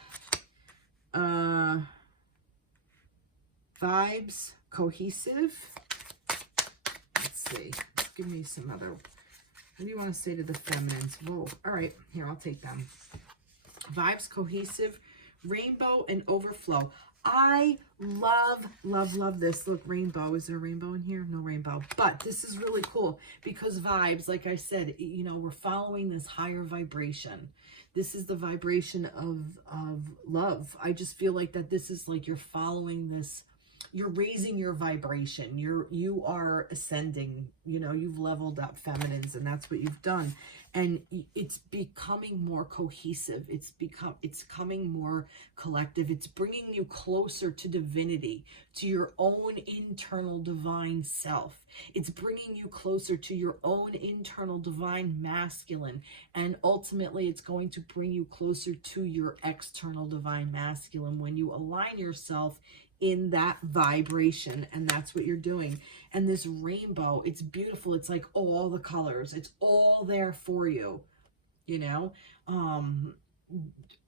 Vibes. Cohesive. Let's see. Give me some other... What do you want to say to the feminines? Whoa. All right. Here, I'll take them. Vibes, cohesive, rainbow, and overflow. I love this. Look, rainbow. Is there a rainbow in here? No rainbow. But this is really cool because vibes, like I said, you know, we're following this higher vibration. This is the vibration of love. I just feel like that this is like you're following this you're raising your vibration. You are ascending, you know, you've leveled up, feminines, and that's what you've done. And it's becoming more cohesive. It's coming more collective. It's bringing you closer to divinity, to your own internal divine self. It's bringing you closer to your own internal divine masculine. And ultimately, it's going to bring you closer to your external divine masculine when you align yourself in that vibration. And that's what you're doing. And this rainbow, it's beautiful. It's like all the colors, it's all there for you, you know.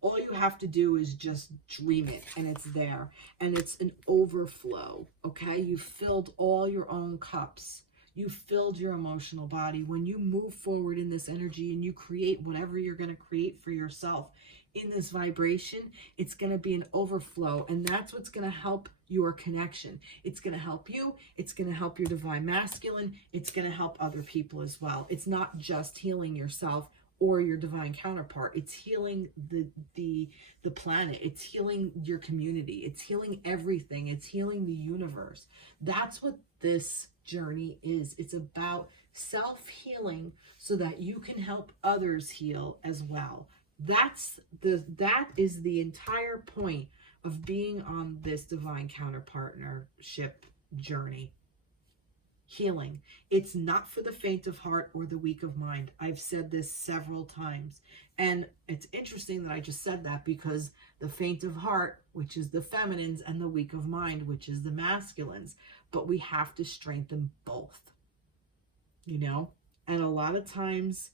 All you have to do is just dream it, and it's there, and it's an overflow. Okay, you filled all your own cups. You filled your emotional body. When you move forward in this energy and you create whatever you're going to create for yourself in this vibration, it's going to be an overflow, and that's what's going to help your connection. It's going to help you. It's going to help your divine masculine. It's going to help other people as well. It's not just healing yourself or your divine counterpart. It's healing the planet. It's healing your community. It's healing everything. It's healing the universe. That's what this journey is. It's about self-healing so that you can help others heal as well. That is the entire point of being on this divine counterpartnership journey. Healing. It's not for the faint of heart or the weak of mind. I've said this several times. And it's interesting that I just said that, because the faint of heart, which is the feminines, and the weak of mind, which is the masculines. But we have to strengthen both. You know? And a lot of times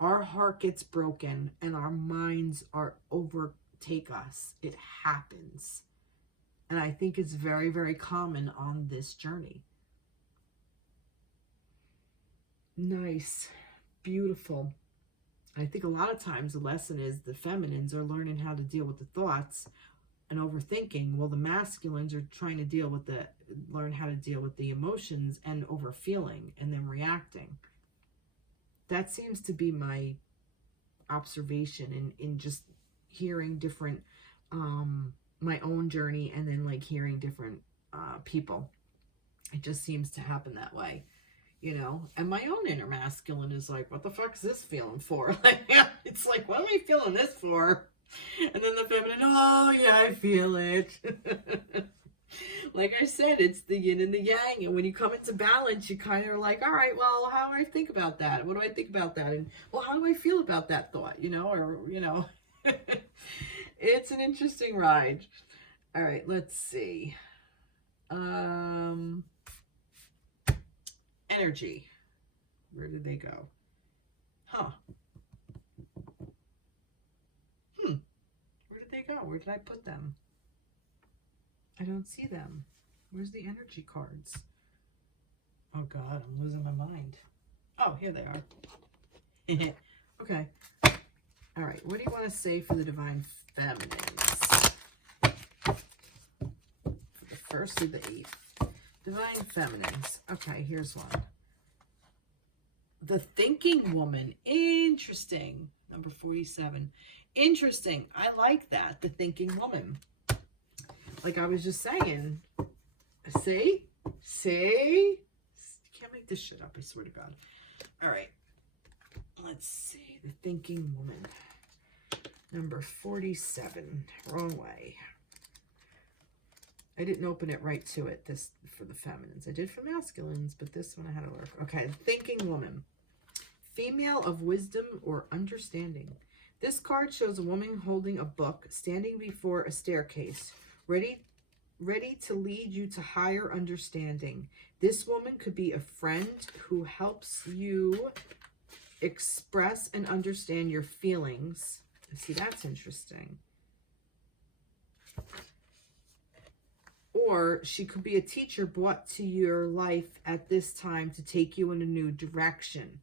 our heart gets broken and our minds overtake us. It happens. And I think it's very, very common on this journey. Nice. Beautiful. I think a lot of times the lesson is the feminines are learning how to deal with the thoughts and overthinking, while the masculines are trying to learn how to deal with the emotions and overfeeling and then reacting. That seems to be my observation in just hearing different, my own journey, and then like hearing different people. It just seems to happen that way, you know. And my own inner masculine is like, what the fuck is this feeling for? It's like, what am I feeling this for? And then the feminine, oh yeah, I feel it. Like I said, it's the yin and the yang. And when you come into balance, you kind of are like, all right, well, how do I think about that? What do I think about that? And, well, how do I feel about that thought? You know, or, you know, it's an interesting ride. All right, let's see. Energy. Where did they go? Huh. Where did they go? Where did I put them? I don't see them. Where's the energy cards? Oh God, I'm losing my mind. Oh, here they are. Okay. All right. What do you want to say for the divine feminines? For the first through the 8th. Divine feminines. Okay, here's one. The thinking woman. Interesting. Number 47. Interesting. I like that. The thinking woman. Like I was just saying. See? You can't make this shit up, I swear to God. All right. Let's see. The thinking woman. Number 47. Wrong way. I didn't open it right to it, this for the feminines. I did for masculines, but this one I had to work. Okay. Thinking woman. Female of wisdom or understanding. This card shows a woman holding a book, standing before a staircase, ready to lead you to higher understanding. This woman could be a friend who helps you express and understand your feelings. See, that's interesting. Or she could be a teacher brought to your life at this time to take you in a new direction.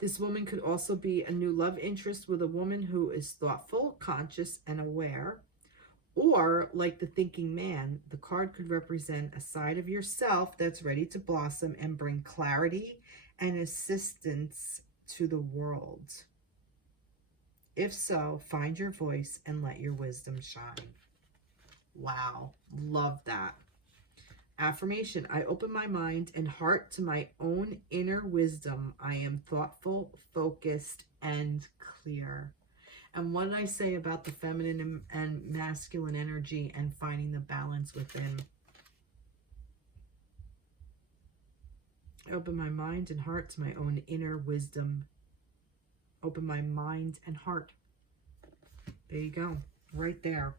This woman could also be a new love interest with a woman who is thoughtful, conscious, and aware. Or, like the thinking man, the card could represent a side of yourself that's ready to blossom and bring clarity and assistance to the world. If so, find your voice and let your wisdom shine. Wow, love that. Affirmation. I open my mind and heart to my own inner wisdom. I am thoughtful, focused, and clear. And what did I say about the feminine and masculine energy and finding the balance within? I open my mind and heart to my own inner wisdom. Open my mind and heart. There you go. Right there.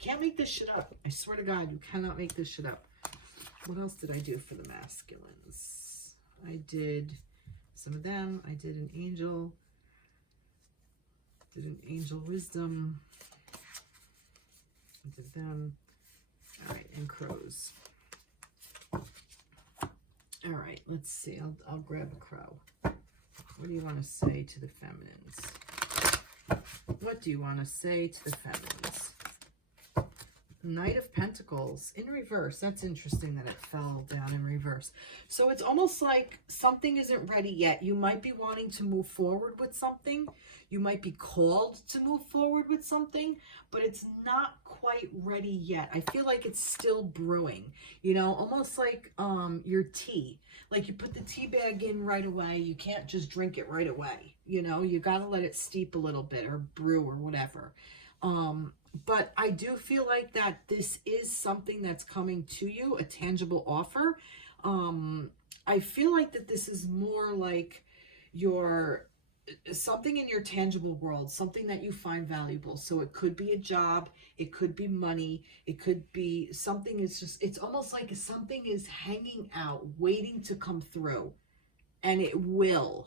Can't make this shit up. I swear to God, you cannot make this shit up. What else did I do for the masculines? I did some of them. I did an angel. Did an angel wisdom. I did them. All right, and crows. All right, let's see. I'll grab a crow. What do you want to say to the feminines? What do you want to say to the feminines? Knight of Pentacles in reverse. That's interesting that it fell down in reverse. So it's almost like something isn't ready yet. You might be wanting to move forward with something. You might be called to move forward with something, but it's not quite ready yet. I feel like it's still brewing, you know, almost like your tea. Like you put the tea bag in right away. You can't just drink it right away. You know, you got to let it steep a little bit or brew or whatever. But I do feel like that this is something that's coming to you, a tangible offer. I feel like that this is more like something in your tangible world, something that you find valuable. So it could be a job, it could be money, it could be something. It's almost like something is hanging out, waiting to come through, and it will.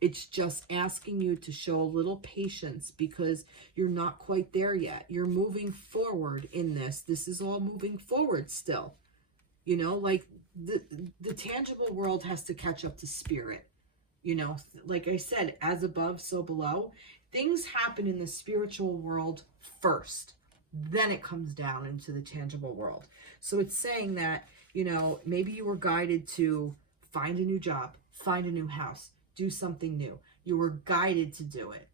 It's just asking you to show a little patience because you're not quite there yet. You're moving forward in this. This is all moving forward still. You know, like the tangible world has to catch up to spirit. You know, like I said, as above, so below. Things happen in the spiritual world first. Then it comes down into the tangible world. So it's saying that, you know, maybe you were guided to find a new job, find a new house, do something new. You were guided to do it.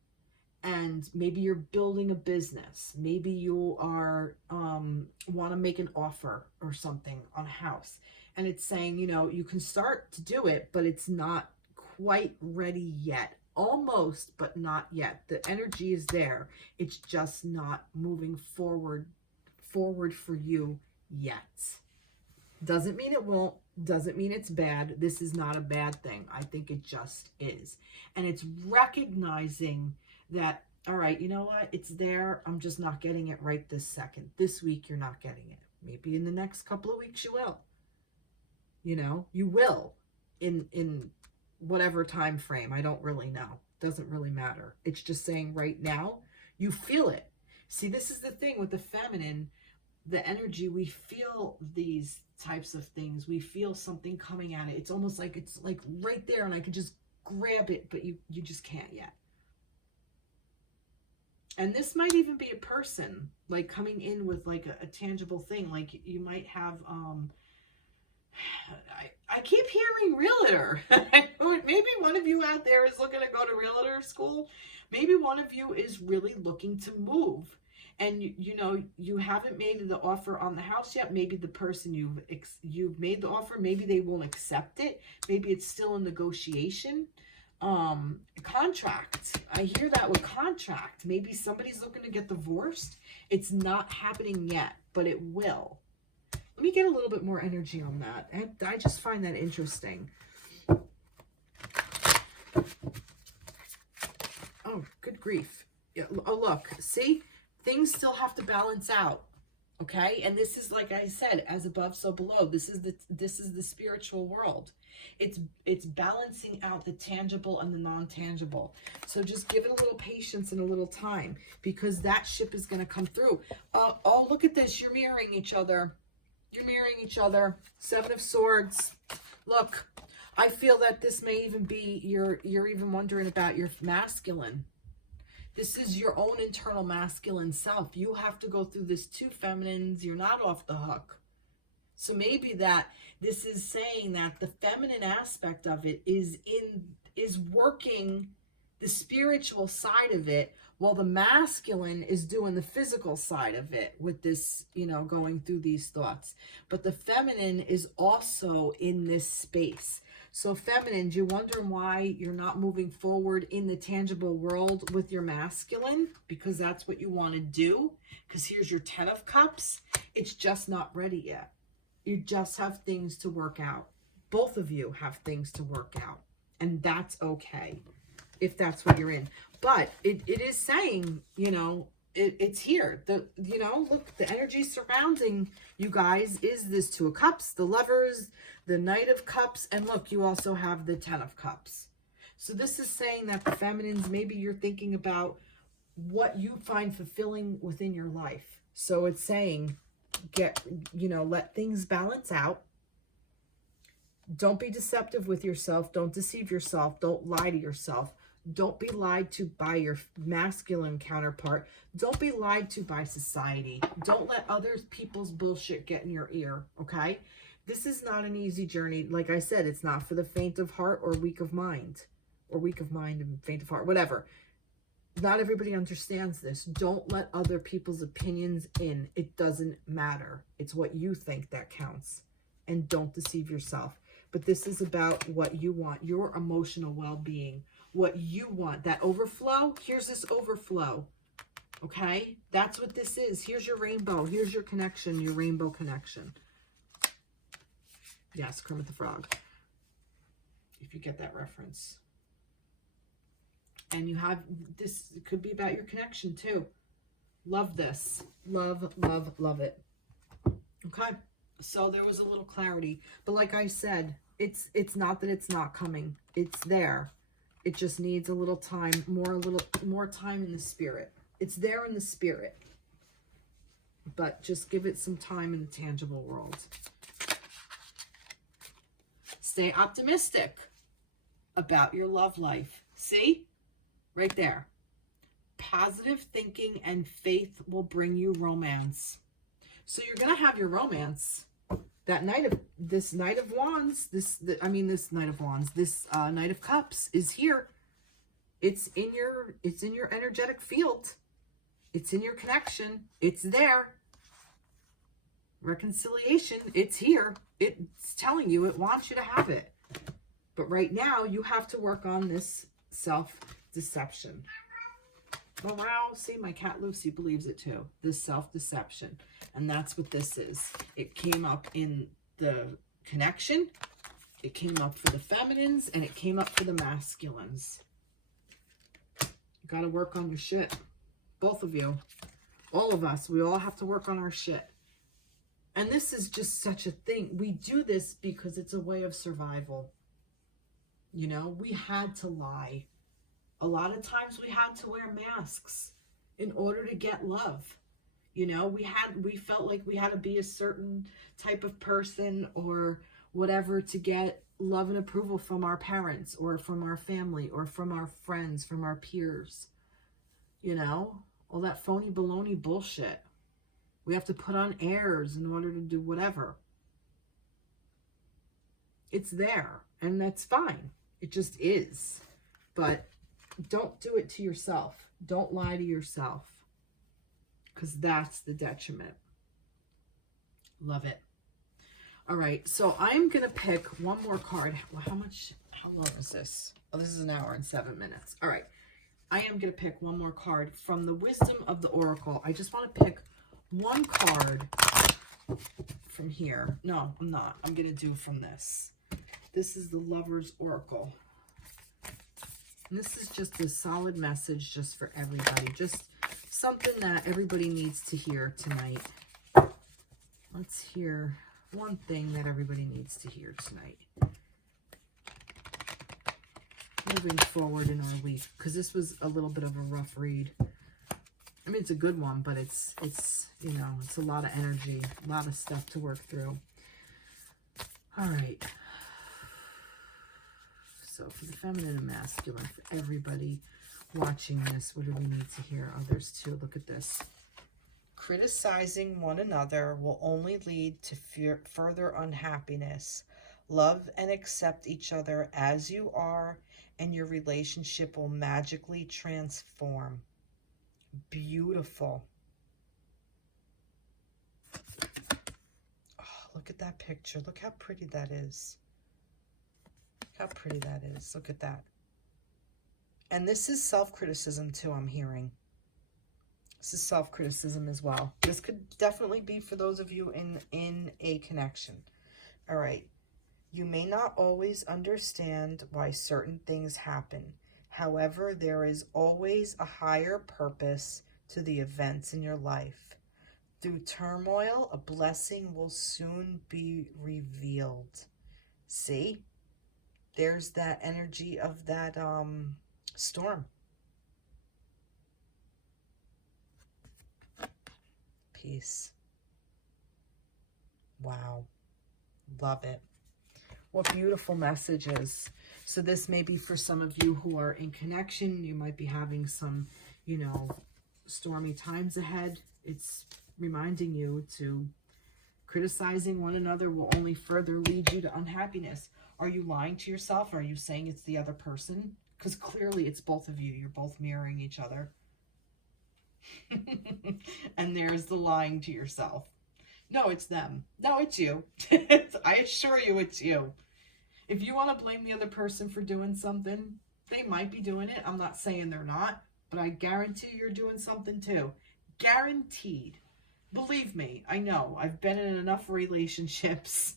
And maybe you're building a business. Maybe you are want to make an offer or something on a house. And it's saying, you know, you can start to do it, but it's not quite ready yet. Almost, but not yet. The energy is there. It's just not moving forward for you yet. Doesn't mean it won't. Doesn't mean it's bad. This is not a bad thing. I think it just is. And it's recognizing that, all right, you know what? It's there. I'm just not getting it right this second. This week, you're not getting it. Maybe in the next couple of weeks, you will. You know, you will in whatever time frame. I don't really know. Doesn't really matter. It's just saying right now, you feel it. See, this is the thing with the feminine, the energy, we feel these types of things. We feel something coming at it. It's almost like it's like right there and I could just grab it, but you just can't yet. And this might even be a person like coming in with like a tangible thing. Like you might have, I keep hearing realtor. Maybe one of you out there is looking to go to realtor school. Maybe one of you is really looking to move. And you know, you haven't made the offer on the house yet. Maybe the person you've made the offer, maybe they won't accept it. Maybe it's still in negotiation. Contract. I hear that with contract. Maybe somebody's looking to get divorced. It's not happening yet, but it will. Let me get a little bit more energy on that. I just find that interesting. Oh, good grief. Yeah, oh, look. See? Things still have to balance out, okay? And this is, like I said, as above, so below. This is the spiritual world. It's balancing out the tangible and the non-tangible. So just give it a little patience and a little time because that ship is going to come through. Oh, look at this. You're mirroring each other. You're mirroring each other. Seven of Swords. Look, I feel that this may even be you're even wondering about your masculine. This is your own internal masculine self. You have to go through this too, feminines. You're not off the hook. So maybe that this is saying that the feminine aspect of it is working the spiritual side of it, while the masculine is doing the physical side of it with this, you know, going through these thoughts. But the feminine is also in this space. So feminine, you're wondering why you're not moving forward in the tangible world with your masculine, because that's what you want to do. Because here's your 10 of Cups. It's just not ready yet. You just have things to work out. Both of you have things to work out. And that's okay, if that's what you're in. But it is saying, you know, it's here. You know, look, the energy surrounding you guys is this 2 of Cups, the Lovers, the Knight of Cups, and look, you also have the 10 of Cups. So this is saying that the feminines, maybe you're thinking about what you find fulfilling within your life. So it's saying, let things balance out. Don't be deceptive with yourself. Don't deceive yourself. Don't lie to yourself. Don't be lied to by your masculine counterpart. Don't be lied to by society. Don't let other people's bullshit get in your ear, okay? This is not an easy journey. Like I said, it's not for the faint of heart or weak of mind. Or weak of mind and faint of heart, whatever. Not everybody understands this. Don't let other people's opinions in. It doesn't matter. It's what you think that counts. And don't deceive yourself. But this is about what you want, your emotional well-being, what you want, that overflow. Here's this overflow, okay? That's what this is. Here's your rainbow. Here's your connection, your rainbow connection. Yes, Kermit the Frog, if you get that reference. And you have this, it could be about your connection too. Love this. Love, love, love it. Okay. So there was a little clarity. But like I said, it's not that it's not coming. It's there. It just needs a little time, a little more time in the spirit. It's there in the spirit. But just give it some time in the tangible world. Stay optimistic about your love life. See? Right there. Positive thinking and faith will bring you romance. So you're going to have your romance. That Knight of Wands, this Knight of Cups is here. It's in your energetic field. It's in your connection. It's there. Reconciliation, it's here. It's telling you it wants you to have it. But right now you have to work on this self-deception. Morale, see, my cat Lucy believes it too. This self-deception. And that's what this is. It came up in the connection. It came up for the feminines. And it came up for the masculines. You got to work on your shit. Both of you. All of us. We all have to work on our shit. And this is just such a thing. We do this because it's a way of survival. You know, we had to lie. A lot of times we had to wear masks in order to get love. You know, we felt like we had to be a certain type of person or whatever to get love and approval from our parents or from our family or from our friends, from our peers. You know, all that phony baloney bullshit. We have to put on airs in order to do whatever. It's there, and that's fine. It just is. But don't do it to yourself. Don't lie to yourself. Because that's the detriment. Love it. All right, so I'm going to pick one more card. Well, how long is this? Oh, this is an hour and 7 minutes. All right. I am going to pick one more card from the Wisdom of the Oracle. I just want to pick one card from here. No, I'm not. I'm going to do from this. This is the Lover's Oracle. And this is just a solid message just for everybody. Just something that everybody needs to hear tonight. Let's hear one thing that everybody needs to hear tonight. Moving forward in our week, because this was a little bit of a rough read. I mean, it's a good one, but it's you know, it's a lot of energy, a lot of stuff to work through. All right. So for the feminine and masculine, for everybody watching this, what do we need to hear? Oh, there's two. Look at this. Criticizing one another will only lead to further unhappiness. Love and accept each other as you are, and your relationship will magically transform. Beautiful. Oh, look at that picture. Look how pretty that is. Look how pretty that is. Look at that. And this is self-criticism too, I'm hearing. This is self-criticism as well. This could definitely be for those of you in a connection. All right. You may not always understand why certain things happen. However, there is always a higher purpose to the events in your life. Through turmoil, a blessing will soon be revealed. See? There's that energy of that storm. Peace. Wow. Love it. What beautiful messages. So this may be for some of you who are in connection. You might be having some, you know, stormy times ahead. It's reminding you to criticizing one another will only further lead you to unhappiness. Are you lying to yourself? Or are you saying it's the other person? Because clearly it's both of you. You're both mirroring each other. And there's the lying to yourself. No, it's them. No, it's you. I assure you it's you. If you want to blame the other person for doing something, they might be doing it. I'm not saying they're not, but I guarantee you're doing something too. Guaranteed. Believe me, I know. I've been in enough relationships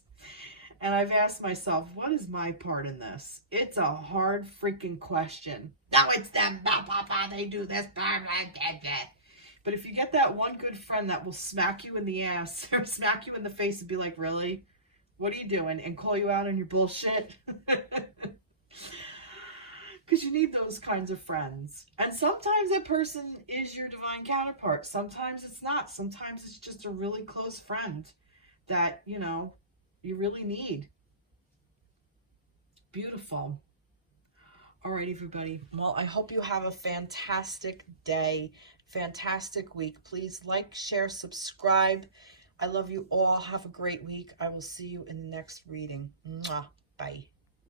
and I've asked myself, what is my part in this? It's a hard freaking question. No, it's them. Bah, bah, bah, they do this. Bah, bah, bah, bah. But if you get that one good friend that will smack you in the ass or smack you in the face and be like, really? What are you doing? And call you out on your bullshit. Because you need those kinds of friends. And sometimes that person is your divine counterpart. Sometimes it's not. Sometimes it's just a really close friend that, you know, you really need. Beautiful. All right, everybody. Well, I hope you have a fantastic day, fantastic week. Please like, share, subscribe. I love you all. Have a great week. I will see you in the next reading. Mwah. Bye.